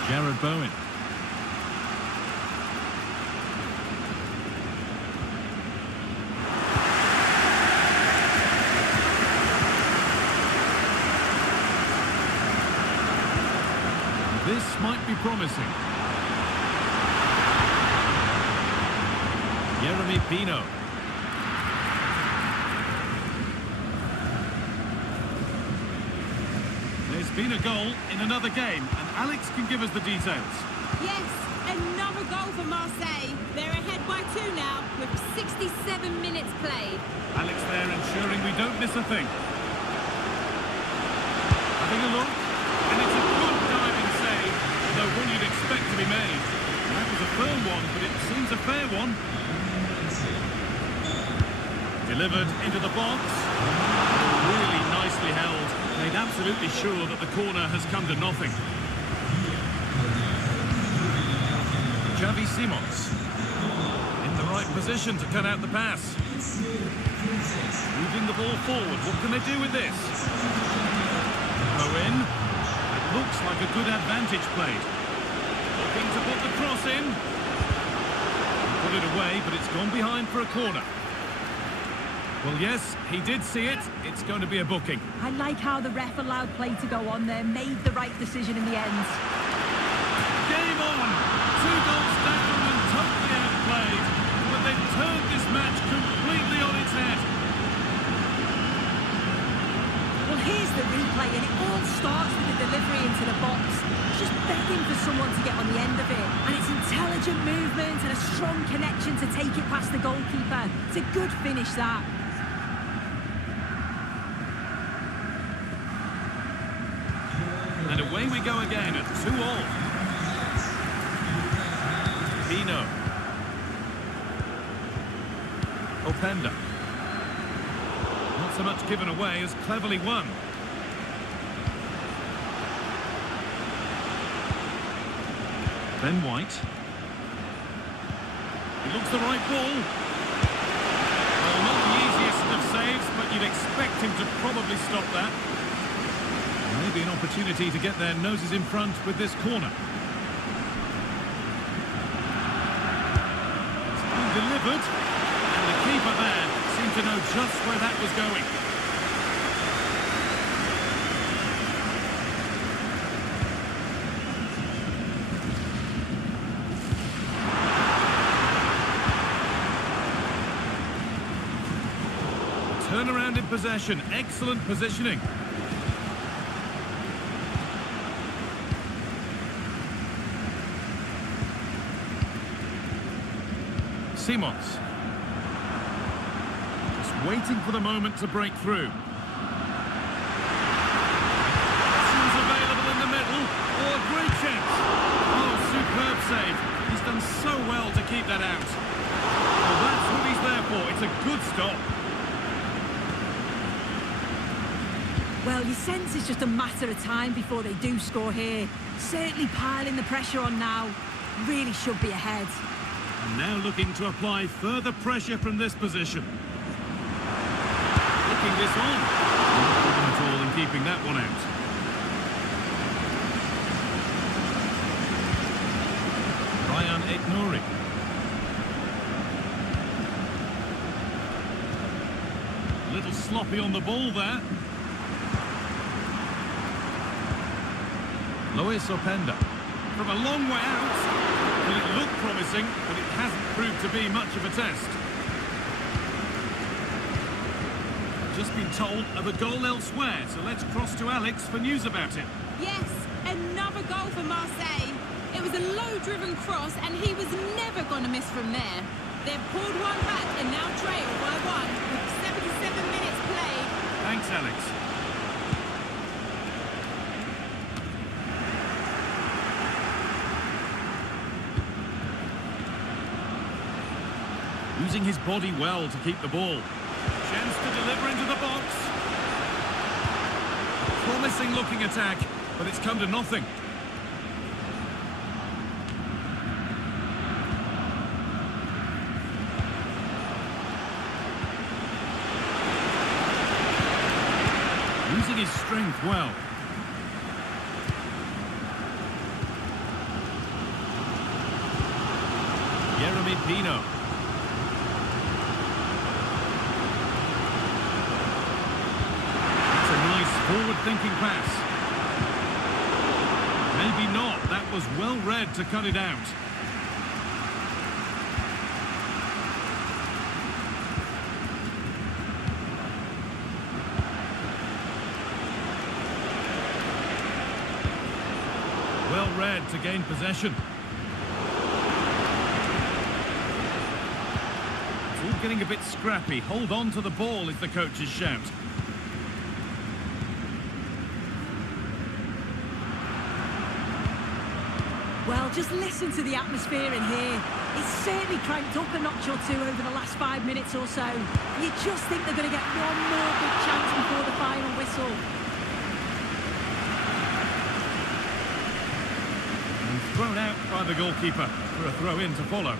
Jared Bowen. This might be promising. Jeremy Pino. There's been a goal in another game, and Alex can give us the details. Yes, another goal for Marseille. They're ahead by 2 now, with 67 minutes played. Alex there ensuring we don't miss a thing. Having a look, and it's a good diving save, though one you'd expect to be made. That was a firm one, but it seems a fair one. Delivered into the box. Really nicely held. Made absolutely sure that the corner has come to nothing. Xavi Simons in the right position to cut out the pass. Moving the ball forward. What can they do with this? Owen. It looks like a good advantage played. Looking to put the cross in. Put it away, but it's gone behind for a corner. Well, yes, he did see it. It's going to be a booking. I like how the ref allowed play to go on there, made the right decision in the end. Game on! 2 goals down and totally outplayed. But they've turned this match completely on its head. Well, here's the replay, and it all starts with the delivery into the box. Just begging for someone to get on the end of it. And it's intelligent movement and a strong connection to take it past the goalkeeper. It's a good finish, that. And away we go again at 2-2. Pino. Openda. Not so much given away as cleverly won. Ben White. He looks the right ball. Well, not the easiest of saves, but you'd expect him to probably stop that. Maybe an opportunity to get their noses in front with this corner. It's been delivered, and the keeper there seemed to know just where that was going. Turnaround in possession, excellent positioning. Simons. Just waiting for the moment to break through. Options available in the middle. Oh, a great chance. Oh, superb save. He's done so well to keep that out. Well, that's what he's there for. It's a good stop. Well, you sense it's just a matter of time before they do score here. Certainly piling the pressure on now. Really should be ahead. And now looking to apply further pressure from this position. Looking this on. Not problem at all in keeping that one out. Ryan Aït-Nouri. A little sloppy on the ball there. Luis Openda. From a long way out. Well, it looked promising, but it hasn't proved to be much of a test. Just been told of a goal elsewhere, so let's cross to Alex for news about it. Yes, another goal for Marseille. It was a low-driven cross, and he was never going to miss from there. They've pulled one back and now trail by one with 77 minutes played. Thanks, Alex. Using his body well to keep the ball. Chance to deliver into the box. Promising looking attack, but it's come to nothing. Using his strength well. Jeremy Pino. Forward-thinking pass. Maybe not. That was well read to cut it out. Well read to gain possession. It's all getting a bit scrappy. Hold on to the ball is the coach's shout. Well, just listen to the atmosphere in here. It's certainly cranked up a notch or two over the last 5 minutes or so. You just think they're going to get one more big chance before the final whistle. And thrown out by the goalkeeper for a throw-in to follow.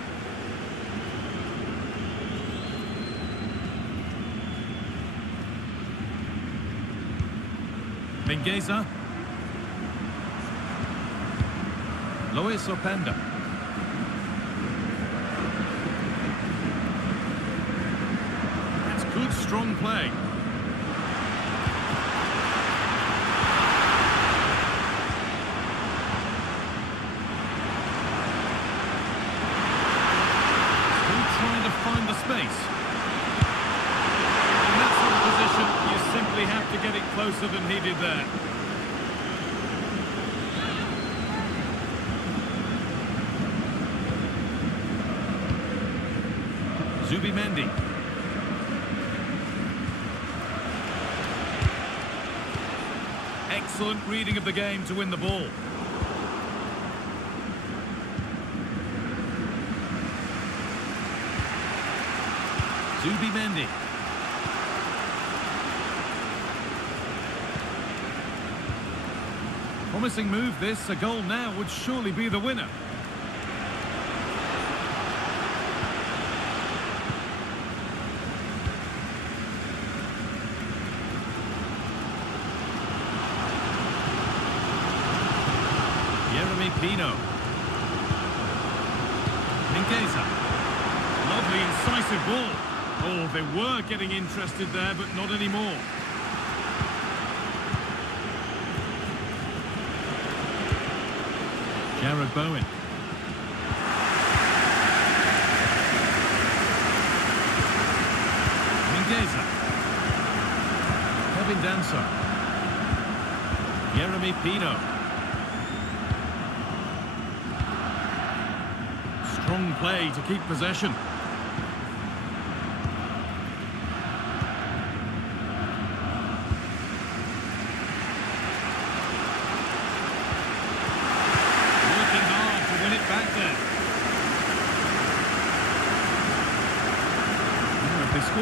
Mingueza. Luis Openda. That's good, strong play. Still trying to find the space. In that sort of position, you simply have to get it closer than he did there. Zubimendi. Excellent reading of the game to win the ball. Zubimendi. Promising move this. A goal now would surely be the winner. Pino. Mingueza. Lovely, incisive ball. Oh, they were getting interested there, but not anymore. Jared Bowen. Mingueza. Kevin Danso. Jeremy Pino. Strong play to keep possession. Working hard to win it back there.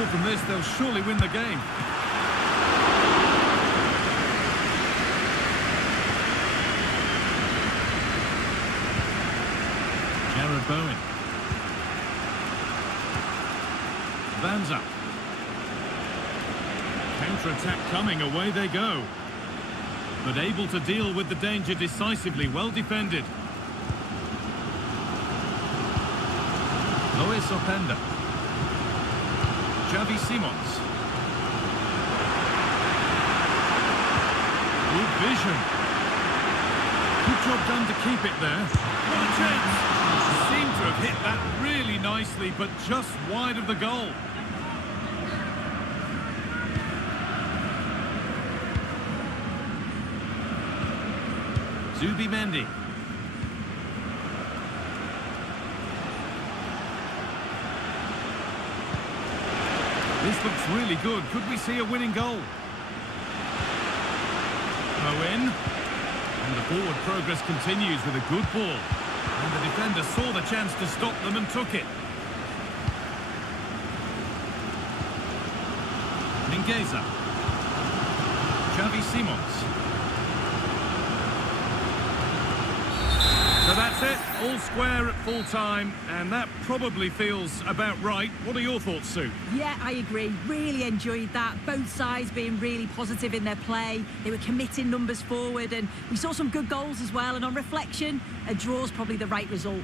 from this, they'll surely win the game. Jared Bowen. Vanza. Counter-attack coming, away they go. But able to deal with the danger decisively, well defended. Luis Openda. Xavi Simons. Good vision. Good job done to keep it there. What a chance! Seemed to have hit that really nicely, but just wide of the goal. Zubimendi. This looks really good. Could we see a winning goal? Owen. And the forward progress continues with a good ball. And the defender saw the chance to stop them and took it. Mingueza. Xavi Simons. So that's it, all square at full time, and that probably feels about right. What are your thoughts, Sue? Yeah, I agree. Really enjoyed that. Both sides being really positive in their play. They were committing numbers forward, and we saw some good goals as well. And on reflection, a draw's probably the right result.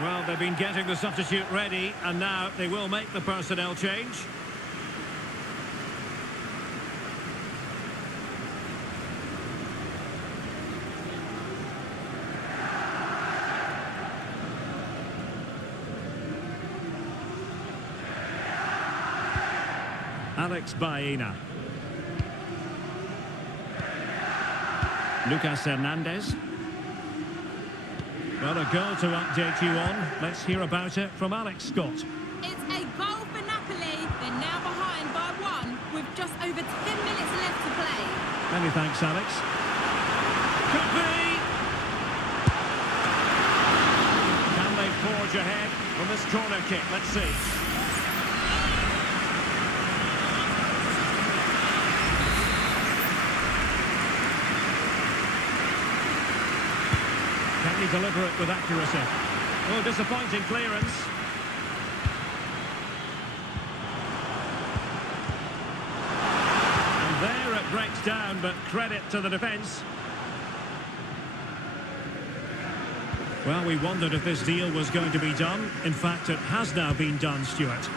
Well, they've been getting the substitute ready, and now they will make the personnel change. Alex Baena. Lucas Hernandez. Well, a goal to update you on. Let's hear about it from Alex Scott. It's a goal for Napoli. They're now behind by 1 with just over 10 minutes left to play. Many thanks, Alex. Could be! Can they forge ahead from this corner kick? Let's see. Can he deliver it with accuracy? Oh, disappointing clearance. And there it breaks down, but credit to the defence. Well, we wondered if this deal was going to be done. In fact, it has now been done, Stuart.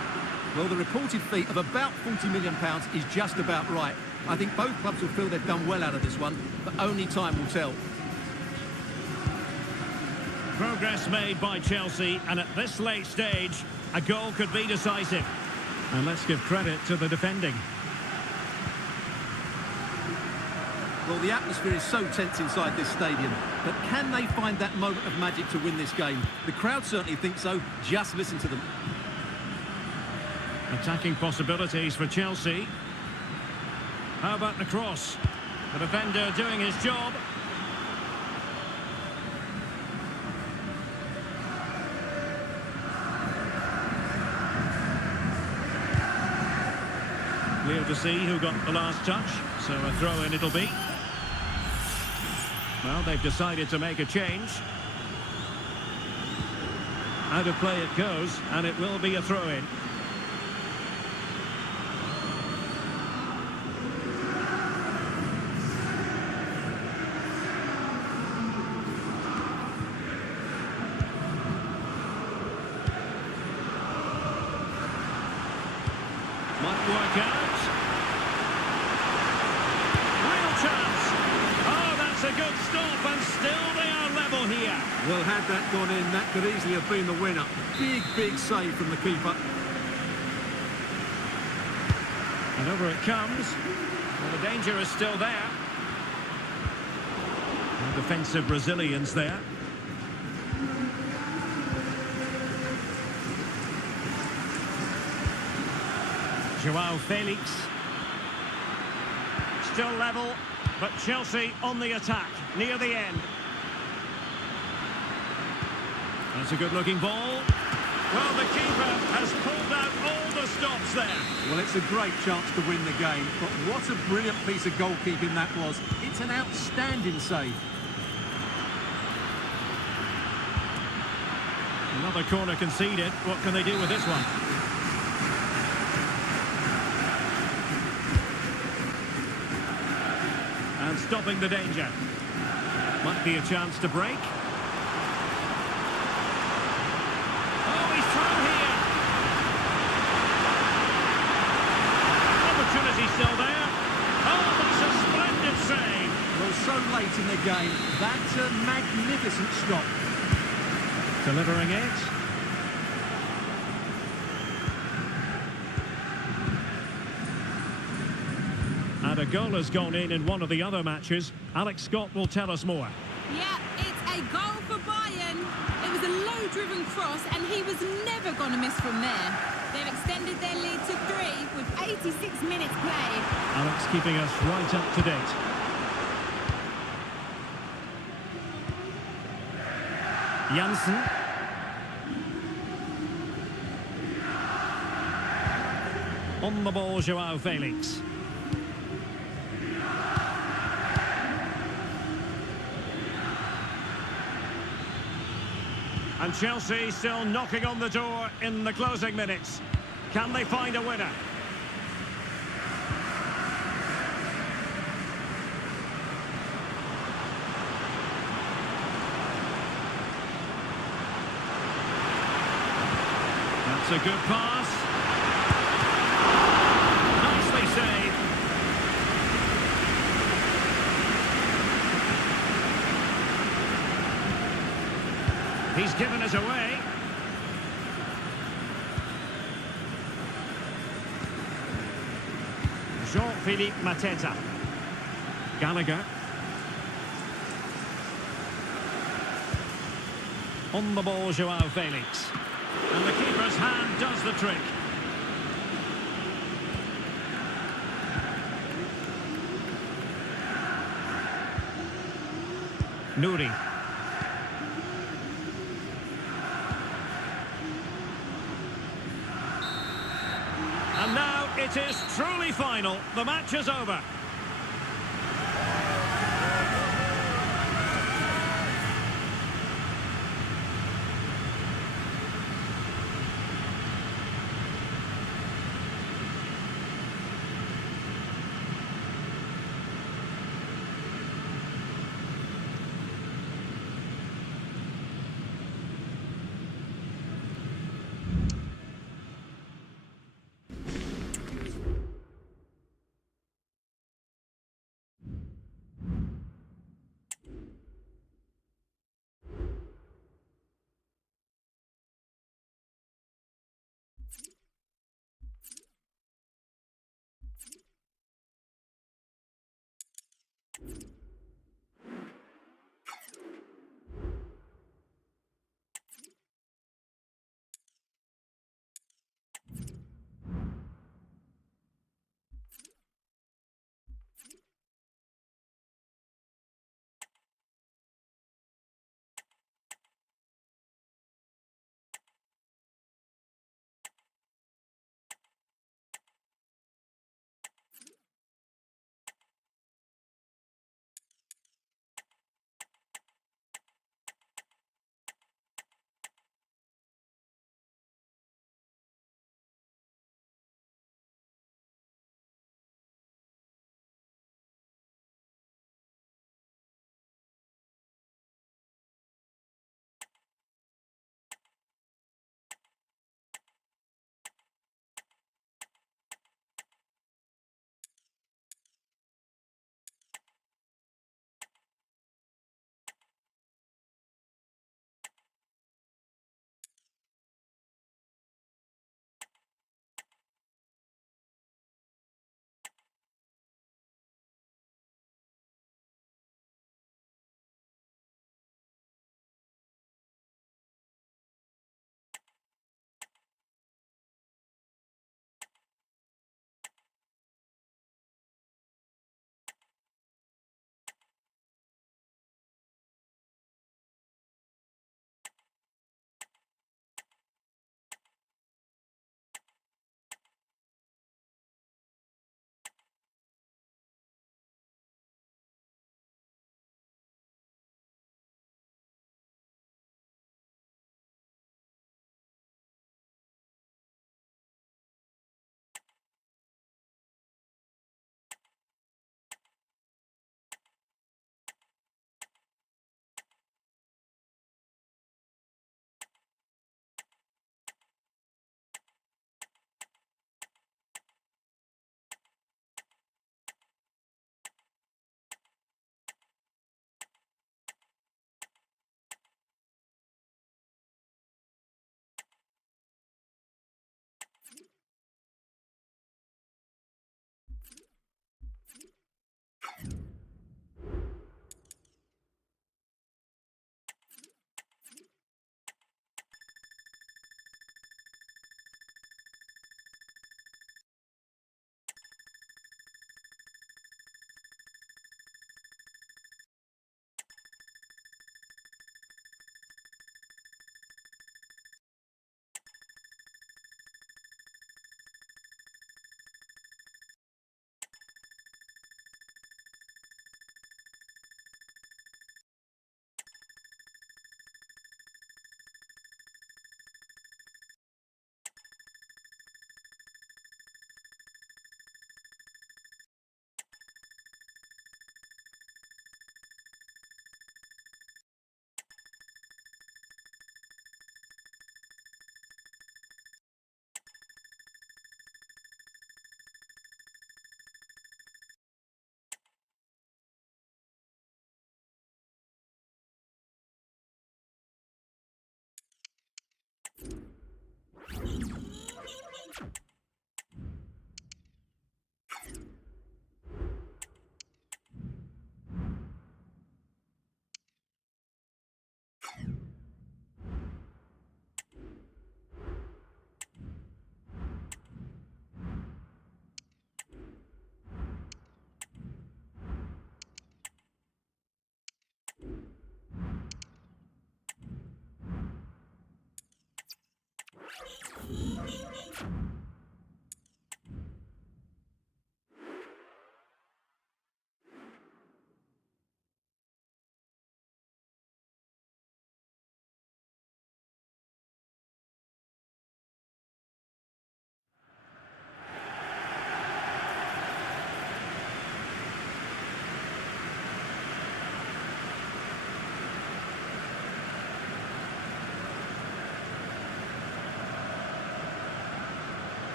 Well, the reported fee of about £40 million is just about right. I think both clubs will feel they've done well out of this one, but only time will tell. Progress made by Chelsea, and at this late stage, a goal could be decisive. And let's give credit to the defending. Well, the atmosphere is so tense inside this stadium, but can they find that moment of magic to win this game? The crowd certainly think so. Just listen to them. Attacking possibilities for Chelsea. How about the cross? The defender doing his job. Clear to see who got the last touch, so a throw-in it'll be. Well, they've decided to make a change. Out of play it goes, and it will be a throw-in. Might work out. Real chance. Oh, that's a good stop, and still they are level here. Well, had that gone in, that could easily have been the winner. Big save from the keeper. And over it comes. Well, the danger is still there. And defensive Brazilians there. João Felix. Still level, but Chelsea on the attack, near the end. That's a good-looking ball. Well, the keeper has pulled out all the stops there. Well, it's a great chance to win the game, but what a brilliant piece of goalkeeping that was. It's an outstanding save. Another corner conceded. What can they do with this one? And stopping the danger. Might be a chance to break. Oh, he's through here. Opportunity still there. Oh, that's a splendid save. Well, so late in the game, that's a magnificent stop. Delivering it. And a goal has gone in one of the other matches. Alex Scott will tell us more. Yeah, it's a goal for Bayern. It was a low-driven cross, and he was never going to miss from there. They've extended their lead to 3 with 86 minutes played. Alex keeping us right up to date. Janssen. On the ball, João Felix. And Chelsea still knocking on the door in the closing minutes. Can they find a winner? It's a good pass. Nicely saved. He's given us away. Jean-Philippe Mateta. Gallagher. On the ball, Joao Felix. And the keeper's hand does the trick. Nouri. And now it is truly final. The match is over.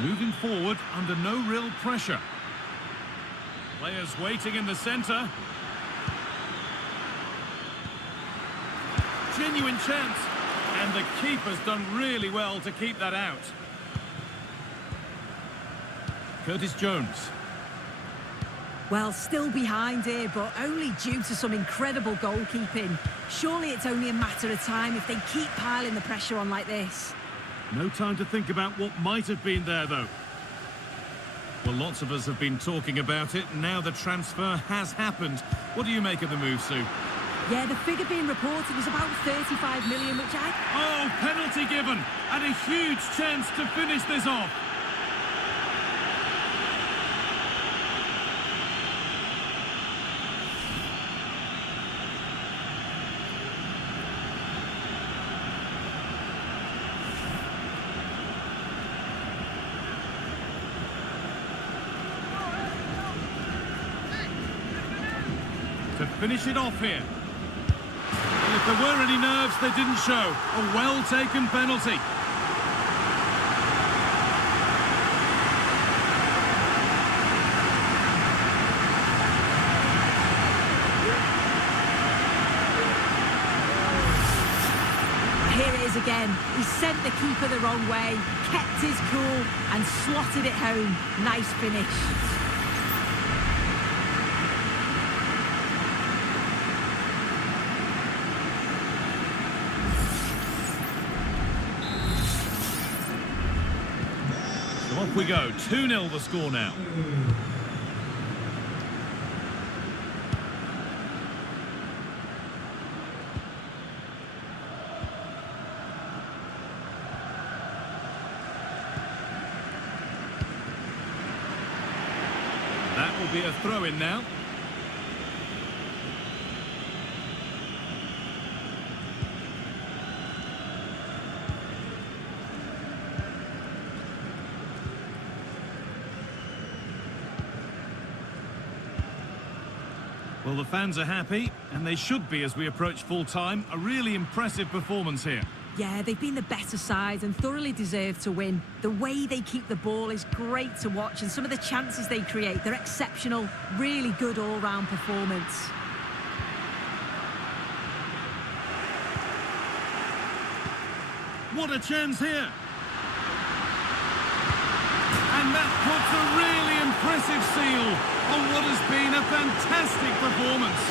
Moving forward under no real pressure. Players waiting in the centre. Genuine chance. And the keeper's done really well to keep that out. Curtis Jones. Well, still behind here, but only due to some incredible goalkeeping. Surely it's only a matter of time if they keep piling the pressure on like this. No time to think about what might have been there, though. Well, lots of us have been talking about it. Now the transfer has happened. What do you make of the move, Sue? Yeah, the figure being reported is about 35 million, which Oh, penalty given! And a huge chance to finish this off. To finish it off here. Well, if there were any nerves, they didn't show. A well-taken penalty. Here it is again. He sent the keeper the wrong way, kept his cool and slotted it home. Nice finish. Off we go, 2-0 the score now. That will be a throw-in now. Well, the fans are happy, and they should be as we approach full-time. A really impressive performance here. Yeah, they've been the better side and thoroughly deserve to win. The way they keep the ball is great to watch, and some of the chances they create, they're exceptional. Really good all-round performance. What a chance here! And that puts a really impressive seal on what has been a fantastic performance.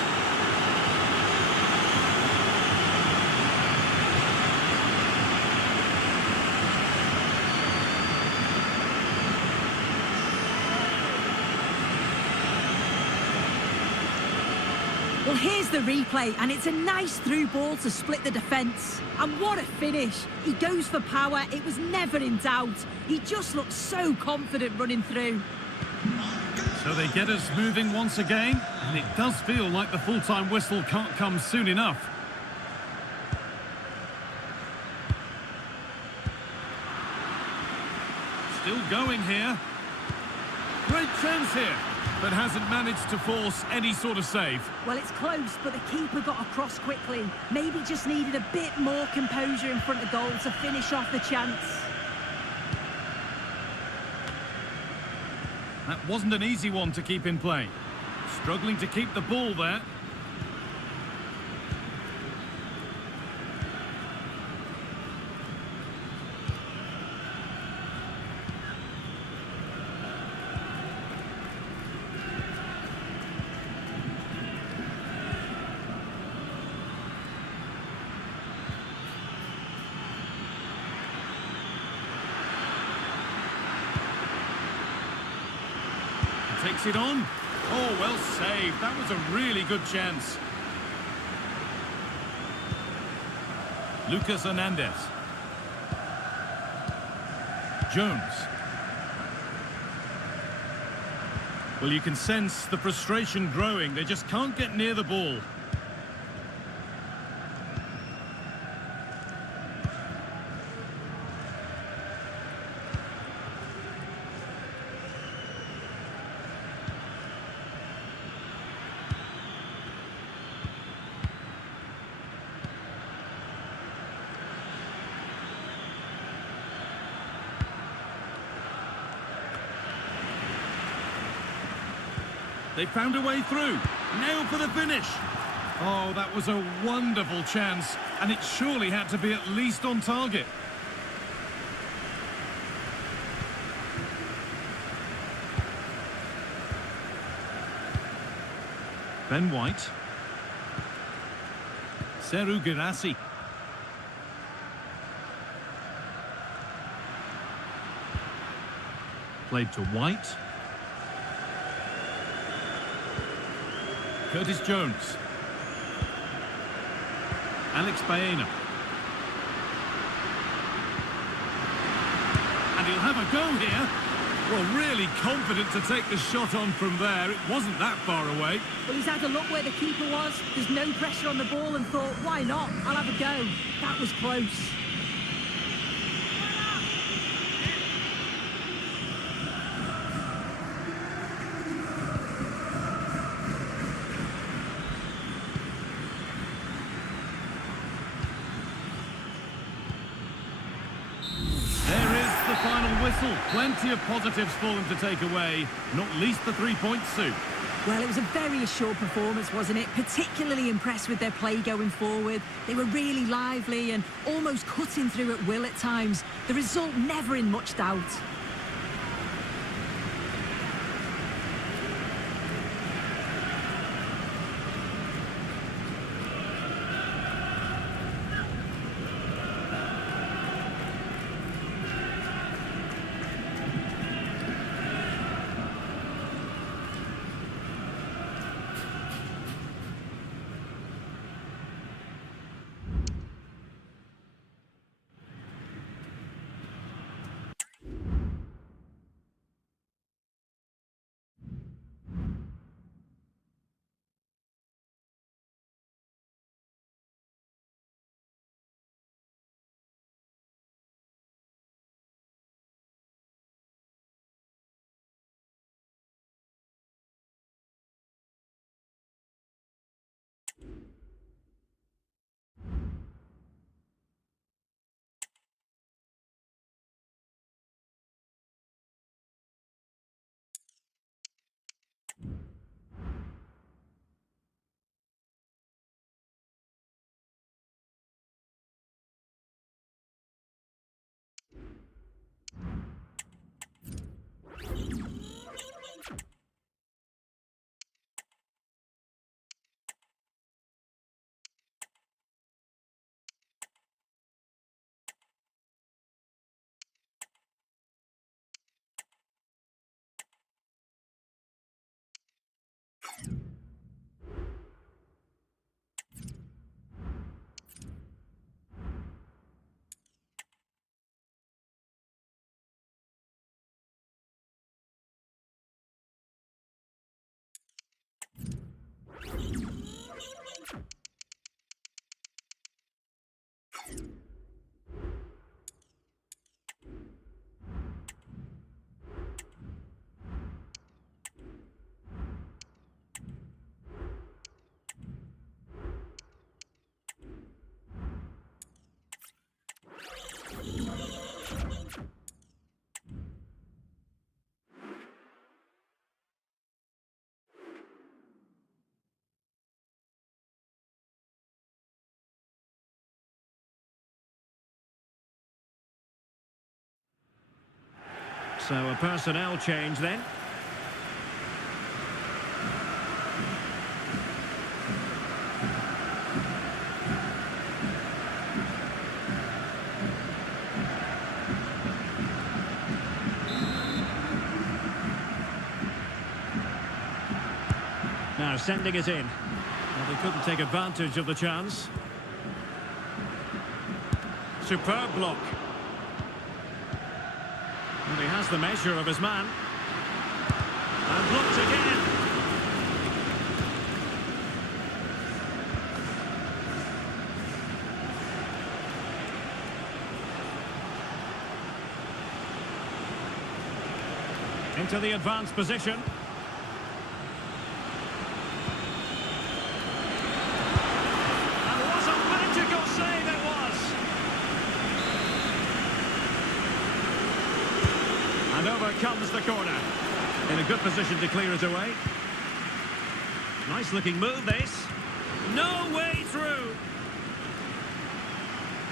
Well, here's the replay, and it's a nice through ball to split the defence. And what a finish. He goes for power. It was never in doubt. He just looks so confident running through. So they get us moving once again, and it does feel like the full-time whistle can't come soon enough. Still going here. Great chance here, but hasn't managed to force any sort of save. Well, it's close, but the keeper got across quickly. Maybe just needed a bit more composure in front of goal to finish off the chance. That wasn't an easy one to keep in play. Struggling to keep the ball there. Takes it on. Oh, well saved. That was a really good chance. Lucas Hernandez. Jones. Well, you can sense the frustration growing. They just can't get near the ball. They found a way through. Now for the finish. Oh, that was a wonderful chance, and it surely had to be at least on target. Ben White. Seru Girassi. Played to White. Curtis Jones. Alex Baena. And he'll have a go here. Well, really confident to take the shot on from there. It wasn't that far away. Well, he's had a look where the keeper was. There's no pressure on the ball and thought, why not? I'll have a go. That was close. Final whistle. Plenty of positives for them to take away, not least the 3 points, Sue. Well, it was a very assured performance, wasn't it? Particularly impressed with their play going forward. They were really lively and almost cutting through at will at times. The result never in much doubt. So a personnel change then. Now sending it in. Well, they couldn't take advantage of the chance. Superb block. And he has the measure of his man. And blocked again. Into the advanced position. And what a magical save it was! And over comes the corner. In a good position to clear it away. Nice looking move, this. No way through.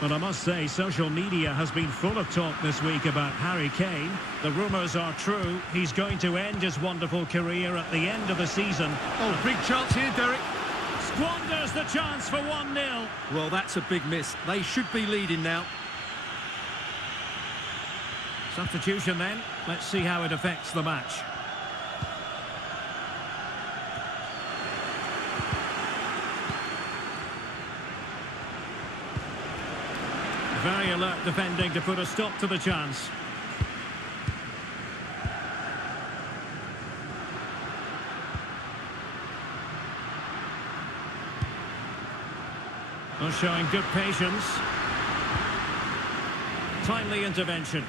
But I must say, social media has been full of talk this week about Harry Kane. The rumours are true. He's going to end his wonderful career at the end of the season. Oh, big chance here, Derek. Squanders the chance for 1-0. Well, that's a big miss. They should be leading now. Substitution then. Let's see how it affects the match. Very alert defending to put a stop to the chance. Well, showing good patience. Timely intervention.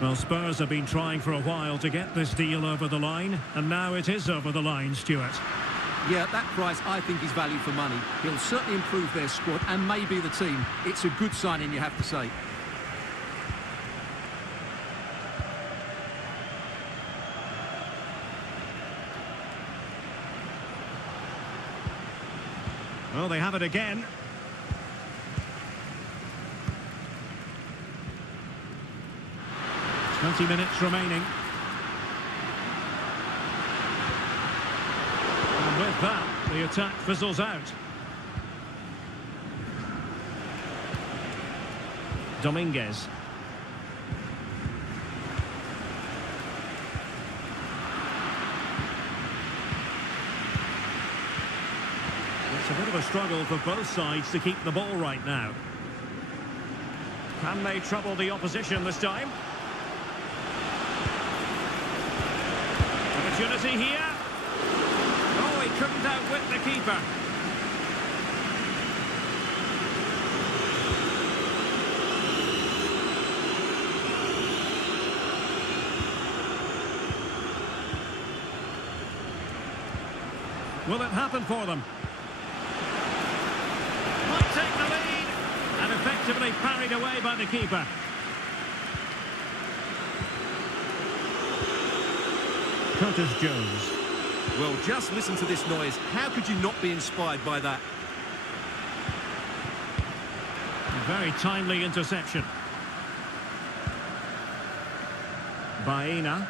Well, Spurs have been trying for a while to get this deal over the line, and now it is over the line, Stuart. Yeah, that price I think is value for money. He'll certainly improve their squad and maybe the team. It's a good signing, you have to say. Well, they have it again. "20 minutes remaining. And with that, the attack fizzles out. Dominguez. It's a bit of a struggle for both sides to keep the ball right now. Can they trouble the opposition this time? Opportunity here. Oh, he couldn't outwit the keeper. Will it happen for them? Might take the lead and effectively parried away by the keeper. Curtis Jones. Well, just listen to this noise. How could you not be inspired by that? A very timely interception. Baena.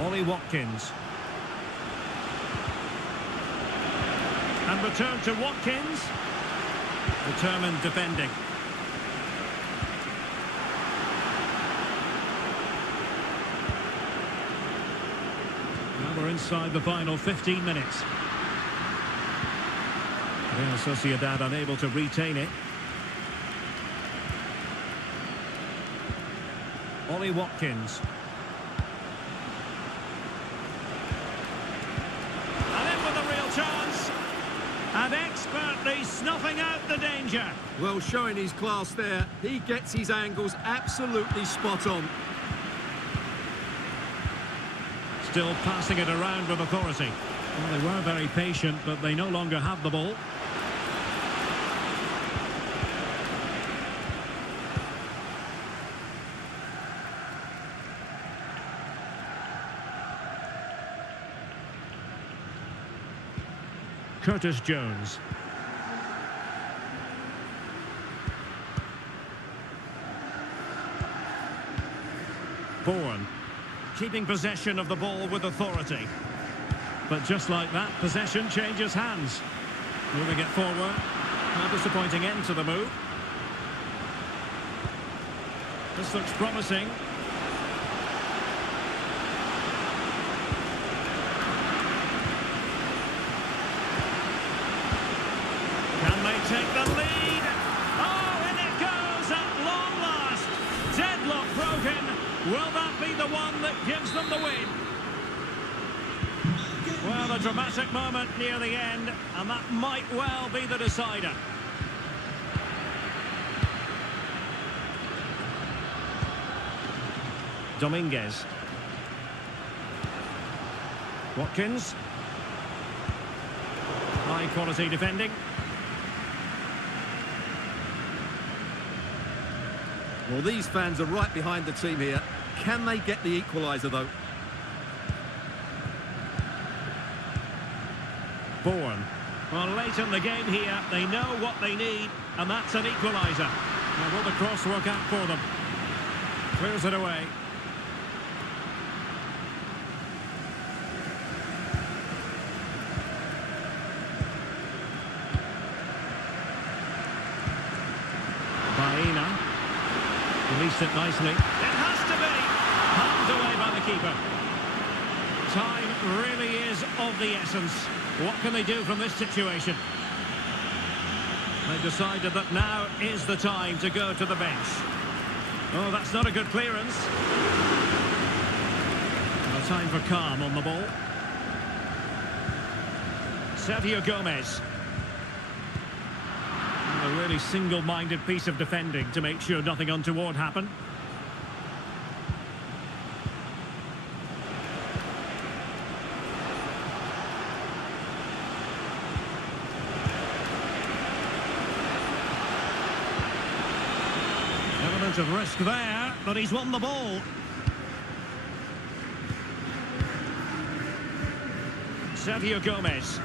Ollie Watkins. And return to Watkins. Determined defending. Now we're inside the final 15 minutes. Real Sociedad unable to retain it. Ollie Watkins. And expertly snuffing out the danger. Well, showing his class there. He gets his angles absolutely spot on. Still passing it around with authority. Well, they were very patient, but they no longer have the ball. Curtis Jones. Bourne. Keeping possession of the ball with authority. But just like that, possession changes hands. Moving it forward. A disappointing end to the move. This looks promising. Take the lead. Oh, and it goes at long last. Deadlock broken. Will that be the one that gives them the win? Well, a dramatic moment near the end, and that might well be the decider. Dominguez. Watkins. High quality defending. Well, these fans are right behind the team here. Can they get the equaliser, though? Bourne. Well, late in the game here, they know what they need, and that's an equaliser. Now, will the cross work out for them? Clears it away. Baena. Released it nicely. It has to be! Palmed away by the keeper. Time really is of the essence. What can they do from this situation? They've decided that now is the time to go to the bench. Oh, that's not a good clearance. A time for calm on the ball. Sergio Gomez. A really single-minded piece of defending to make sure nothing untoward happened. Element of risk there, but he's won the ball. Sergio Gomez.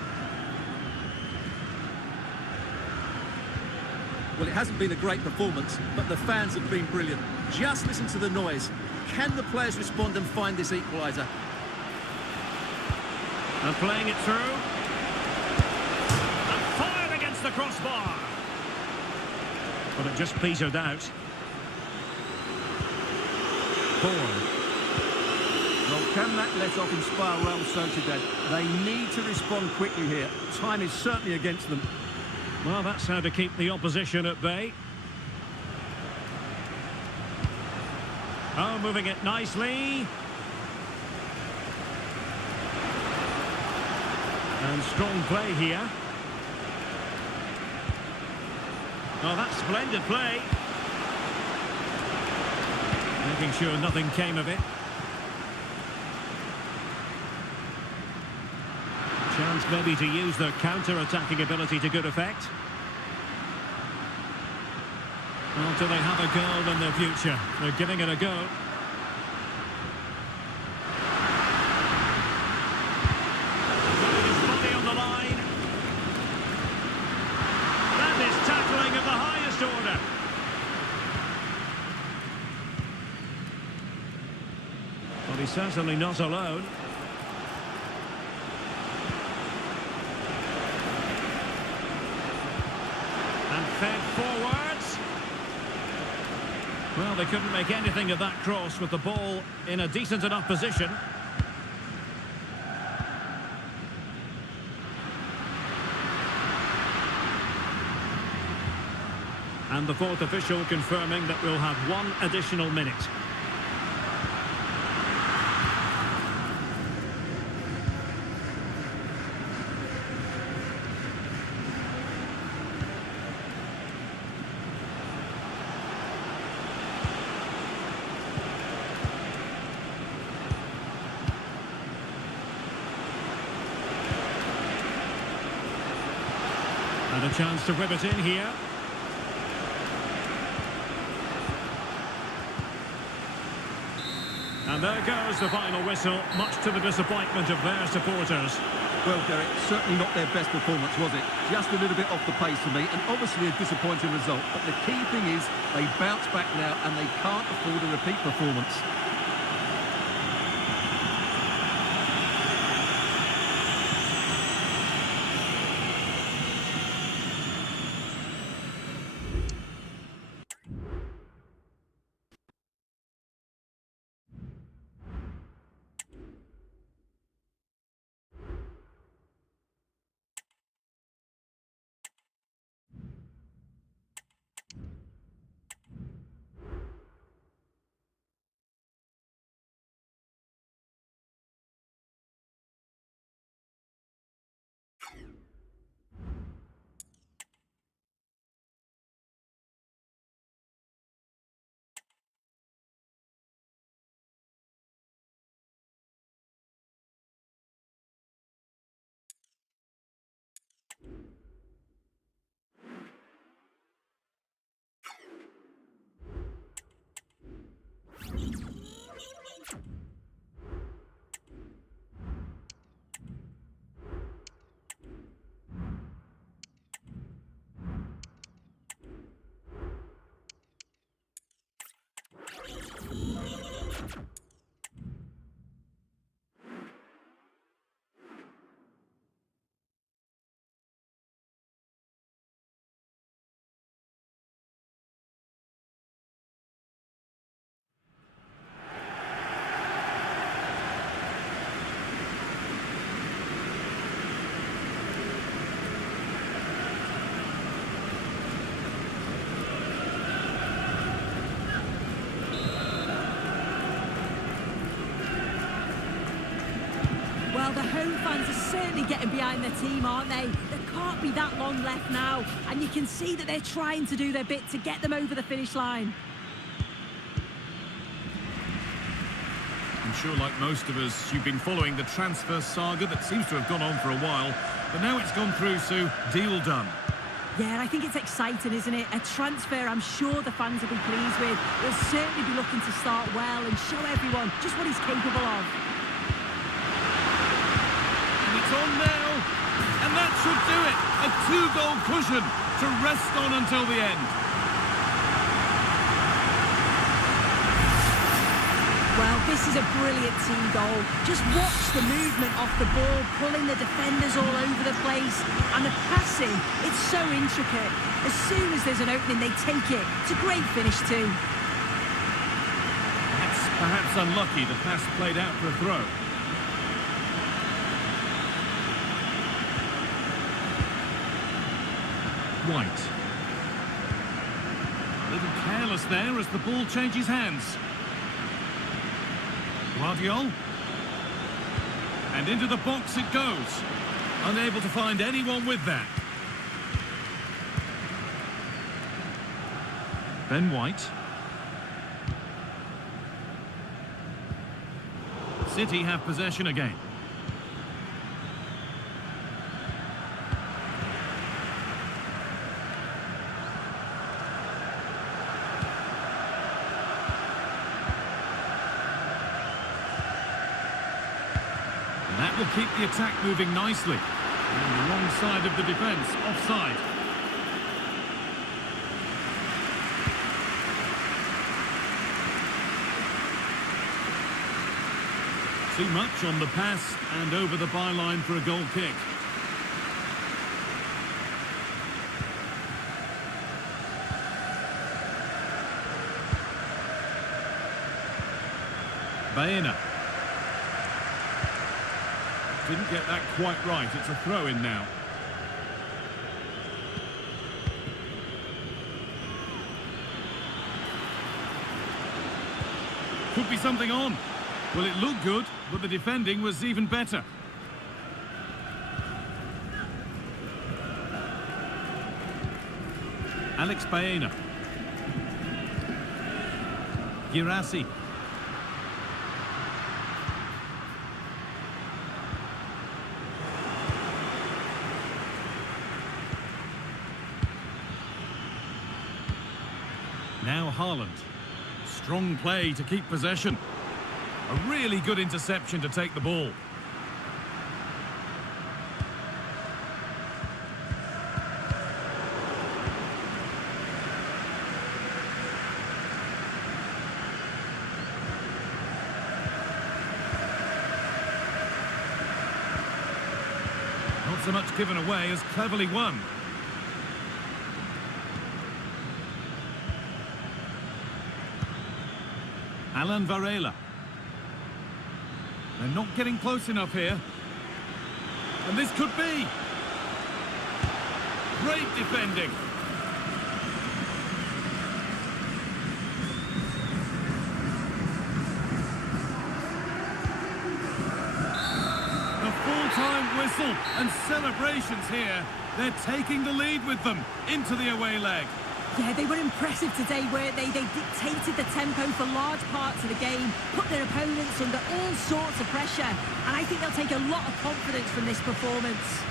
Well, it hasn't been a great performance, but the fans have been brilliant. Just listen to the noise. Can the players respond and find this equaliser? And playing it through. And fired against the crossbar. But it just petered out. Bourne. Well, can that let off inspire Real Sociedad? They need to respond quickly here. Time is certainly against them. Well, that's how to keep the opposition at bay. Oh, moving it nicely. And strong play here. Oh, that's splendid play. Making sure nothing came of it. Chance maybe to use their counter-attacking ability to good effect. Well, do they have a goal in their future? They're giving it a go. Putting his body on the line. That is tackling of the highest order. But he's certainly not alone. Fed forwards. Well, they couldn't make anything of that cross with the ball in a decent enough position. And the fourth official confirming that we'll have one additional minute. And a chance to rip it in here. And there goes the final whistle, much to the disappointment of their supporters. Well, Derek, certainly not their best performance, was it? Just a little bit off the pace for me, and obviously a disappointing result. But the key thing is they bounce back now, and they can't afford a repeat performance. Well, the home fans are certainly getting behind their team, aren't they? There can't be that long left now, and you can see that they're trying to do their bit to get them over the finish line. I'm sure, like most of us, you've been following the transfer saga that seems to have gone on for a while, but now it's gone through, Sue. Deal done. Yeah, I think it's exciting, isn't it? A transfer I'm sure the fans will be pleased with. He'll certainly be looking to start well and show everyone just what he's capable of. And it's on now, and that should do it. A 2-goal cushion to rest on until the end. Well, this is a brilliant team goal. Just watch the movement off the ball, pulling the defenders all over the place. And the passing, it's so intricate. As soon as there's an opening, they take it. It's a great finish too. That's perhaps unlucky. The pass played out for a throw. White. A little careless there as the ball changes hands. Guardiola. And into the box it goes. Unable to find anyone with that. Ben White. City have possession again. That will keep the attack moving nicely. And the wrong side of the defence, offside. Too much on the pass and over the byline for a goal kick. Baena. Didn't get that quite right. It's a throw-in now. Could be something on. Well, it looked good, but the defending was even better. Alex Baena. Girassi. Now Haaland. Strong play to keep possession. A really good interception to take the ball. Not so much given away as cleverly won. Alan Varela. They're not getting close enough here. And this could be. Great defending. The full-time whistle and celebrations here. They're taking the lead with them into the away leg. Yeah, they were impressive today, weren't they? They dictated the tempo for large parts of the game, put their opponents under all sorts of pressure, and I think they'll take a lot of confidence from this performance.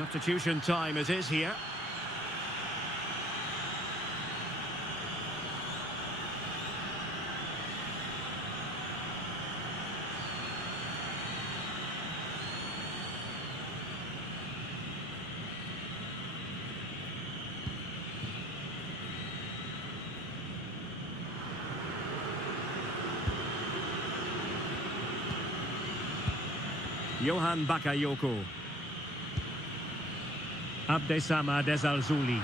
Substitution time it is here. Johan Bakayoko. Abdessamad Ezalzouli.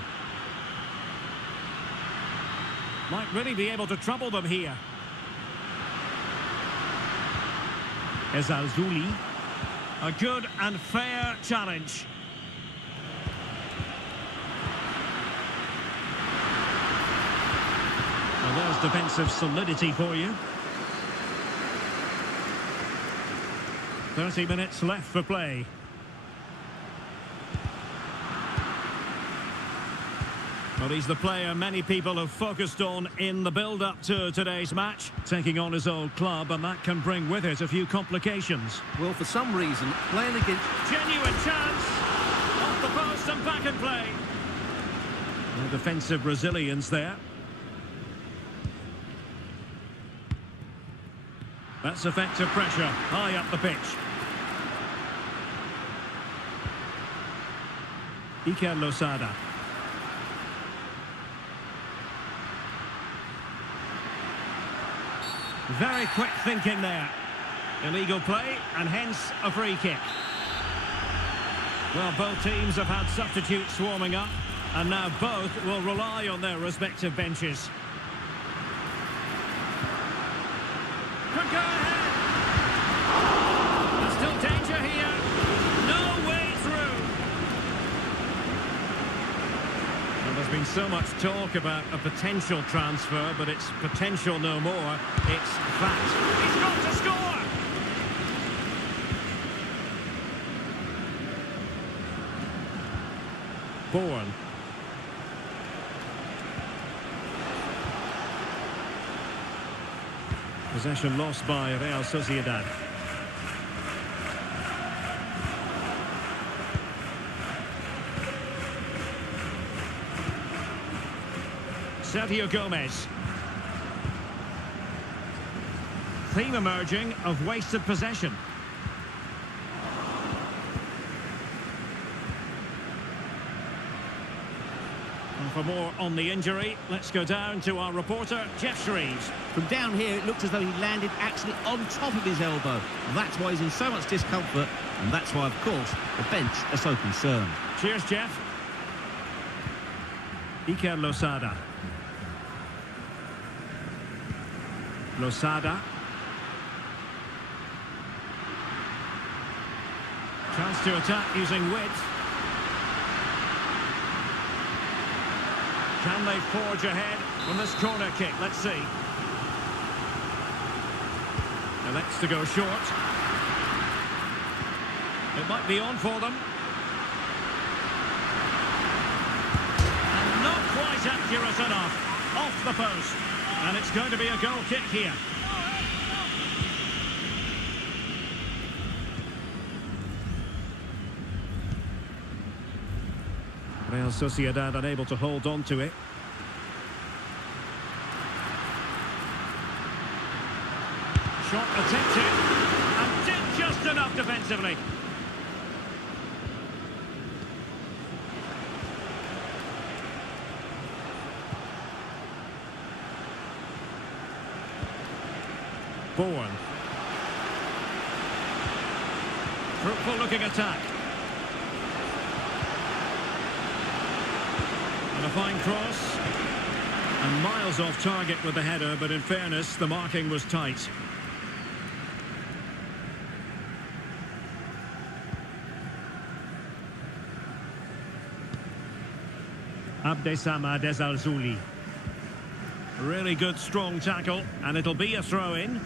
Might really be able to trouble them here. Ezalzouli. A good and fair challenge. Well, there's defensive solidity for you. 30 minutes left for play. Well, he's the player many people have focused on in the build-up to today's match, taking on his old club, and that can bring with it a few complications. Well, for some reason, playing against... Genuine chance! Off the post and back in play. No defensive resilience there. That's effective pressure, high up the pitch. Iker Losada. Very quick thinking there. Illegal play and hence a free kick. Well, both teams have had substitutes warming up and now both will rely on their respective benches. Could go ahead. There's still danger here. No way through. Well, there's been so much talk about a potential transfer, but it's potential no more. It's fact. He's got to score! Bourne. Possession lost by Real Sociedad. Sergio Gomez. Theme emerging of wasted possession. And for more on the injury, let's go down to our reporter, Jeff Shreves. From down here, it looked as though he landed actually on top of his elbow. That's why he's in so much discomfort, and that's why, of course, the bench are so concerned. Cheers, Jeff. Iker Losada. Losada. Chance to attack using width. Can they forge ahead from this corner kick? Let's see. Elects to go short. It might be on for them. And not quite accurate enough. Off the post. And it's going to be a goal kick here. Real Sociedad unable to hold on to it. Shot attempted and did just enough defensively. Bourne. Fruitful looking attack. And a fine cross. And miles off target with the header, but in fairness, the marking was tight. Abdessamad Ezalzouli. Really good, strong tackle, and it'll be a throw-in.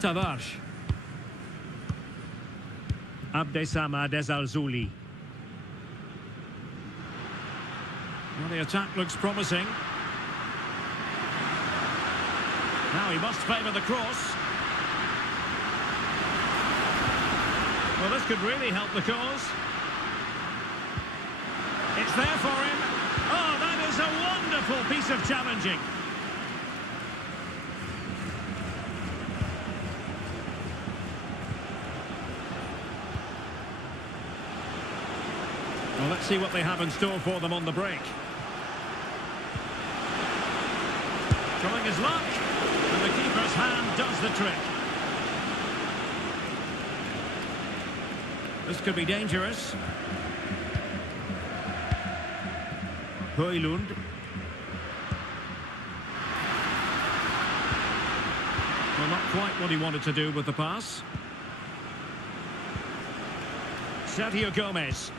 Tavares. Abdessamad Ezalzouli. Well, the attack looks promising. Now he must favour the cross. Well, this could really help the cause. It's there for him. Oh, that is a wonderful piece of challenging. Well, let's see what they have in store for them on the break. Trying his luck, and the keeper's hand does the trick. This could be dangerous. Højlund. Well, not quite what he wanted to do with the pass. Sergio Gomez.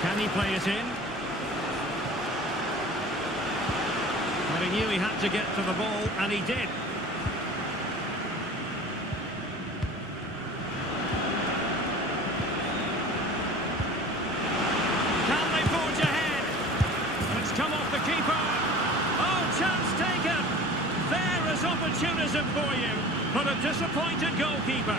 Can he play it in? Well, he knew he had to get to the ball, and he did. Can they forge ahead? And it's come off the keeper. Oh, chance taken. There is opportunism for you, but a disappointed goalkeeper.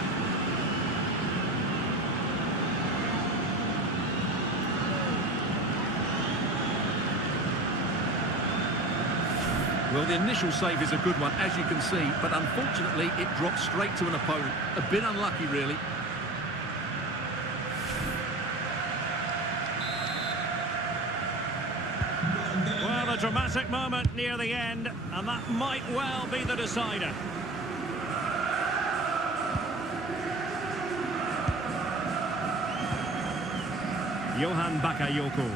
Well, the initial save is a good one, as you can see, but unfortunately it dropped straight to an opponent. A bit unlucky, really. Well, a dramatic moment near the end, and that might well be the decider. Johan Bakayoko.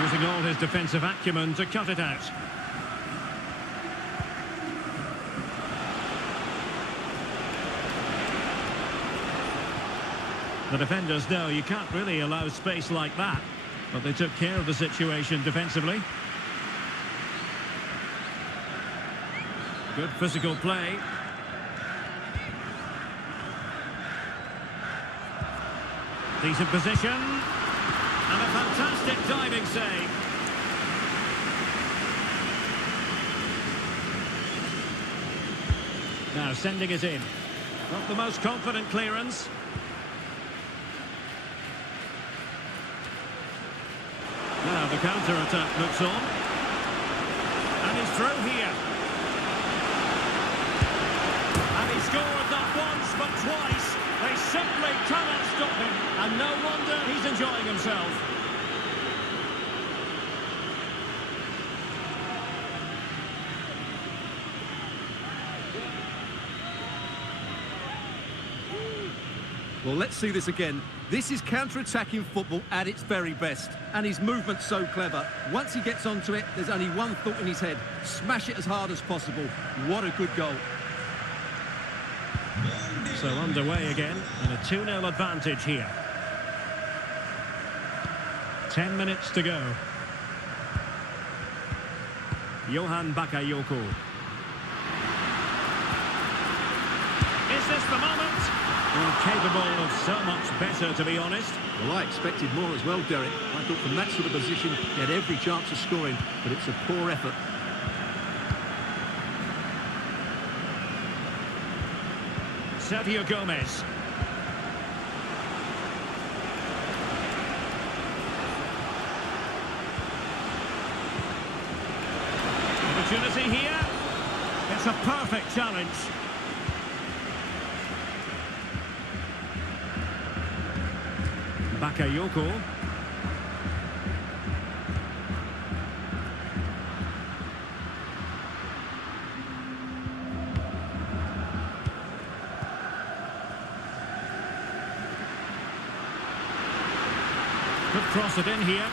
Using all his defensive acumen to cut it out. The defenders know you can't really allow space like that, but they took care of the situation defensively. Good physical play. Decent position. And a fantastic diving save. Now sending it in. Not the most confident clearance. Now the counter-attack looks on. And he's through here. And he scored not once but twice. They simply cannot stop him. And no wonder he's enjoying himself. Well, let's see this again. This is counter-attacking football at its very best. And his movement's so clever. Once he gets onto it, there's only one thought in his head. Smash it as hard as possible. What a good goal. So underway again, and a 2-0 advantage here. 10 minutes to go. Johan Bakayoko. Is this the moment? Well, capable of so much better, to be honest. Well, I expected more as well, Derek. I thought from that sort of position, he had every chance of scoring, but it's a poor effort. Sergio Gomez. Opportunity here. It's a perfect challenge. Bakayoko. Could cross it in here.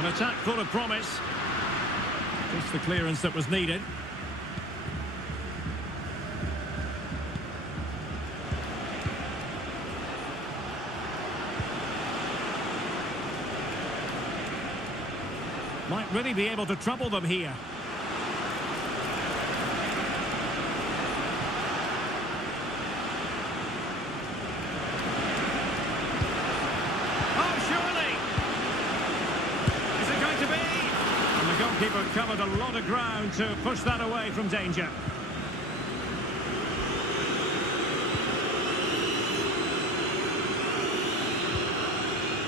An attack full of promise. Just the clearance that was needed. Might really be able to trouble them here. Oh, surely! covered a lot of ground to push that away from danger.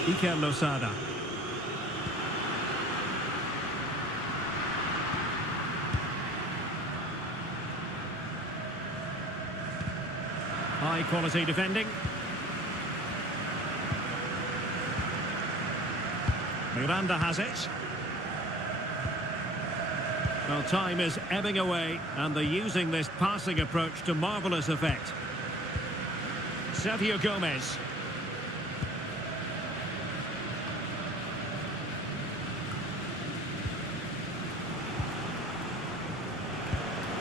Iker Losada. High quality defending. Miranda has it. Well, time is ebbing away, and they're using this passing approach to marvellous effect. Sergio Gomez.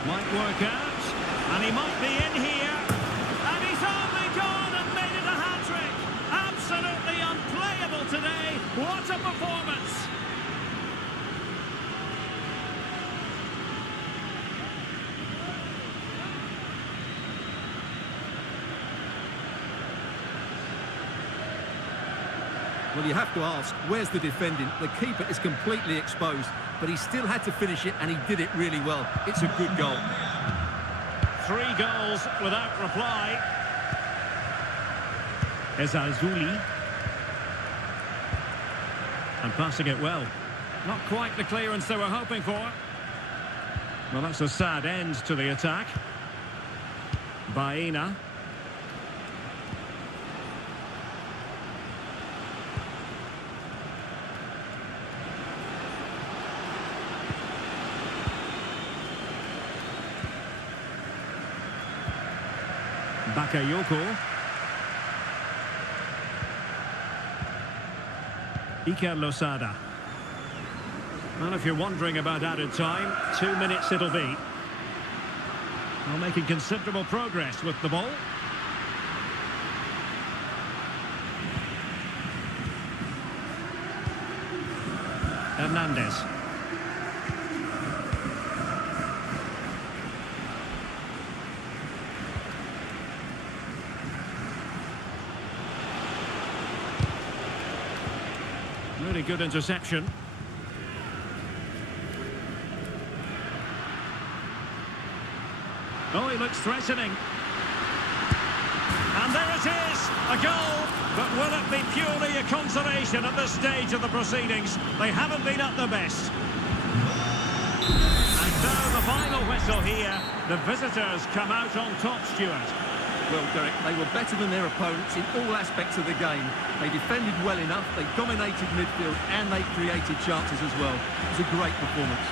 Might work out, and he might be in here. And he's only gone and made it a hat-trick. Absolutely unplayable today. What a performance. Well, you have to ask, where's the defending? The keeper is completely exposed, but he still had to finish it, and he did it really well. It's a good goal. 3 goals without reply. Ezazuli. And passing it well. Not quite the clearance they were hoping for. Well, that's a sad end to the attack. Baena. Bakayoko. Iker Losada. Well, if you're wondering about added time, 2 minutes it'll be. Well, making considerable progress with the ball. Hernandez. Really good interception. Oh, he looks threatening. And there it is, a goal. But will it be purely a consolation at this stage of the proceedings? They haven't been at their best. And now the final whistle here. The visitors come out on top, Stuart. Well, Derek, they were better than their opponents in all aspects of the game. They defended well enough, they dominated midfield, and they created chances as well. It was a great performance.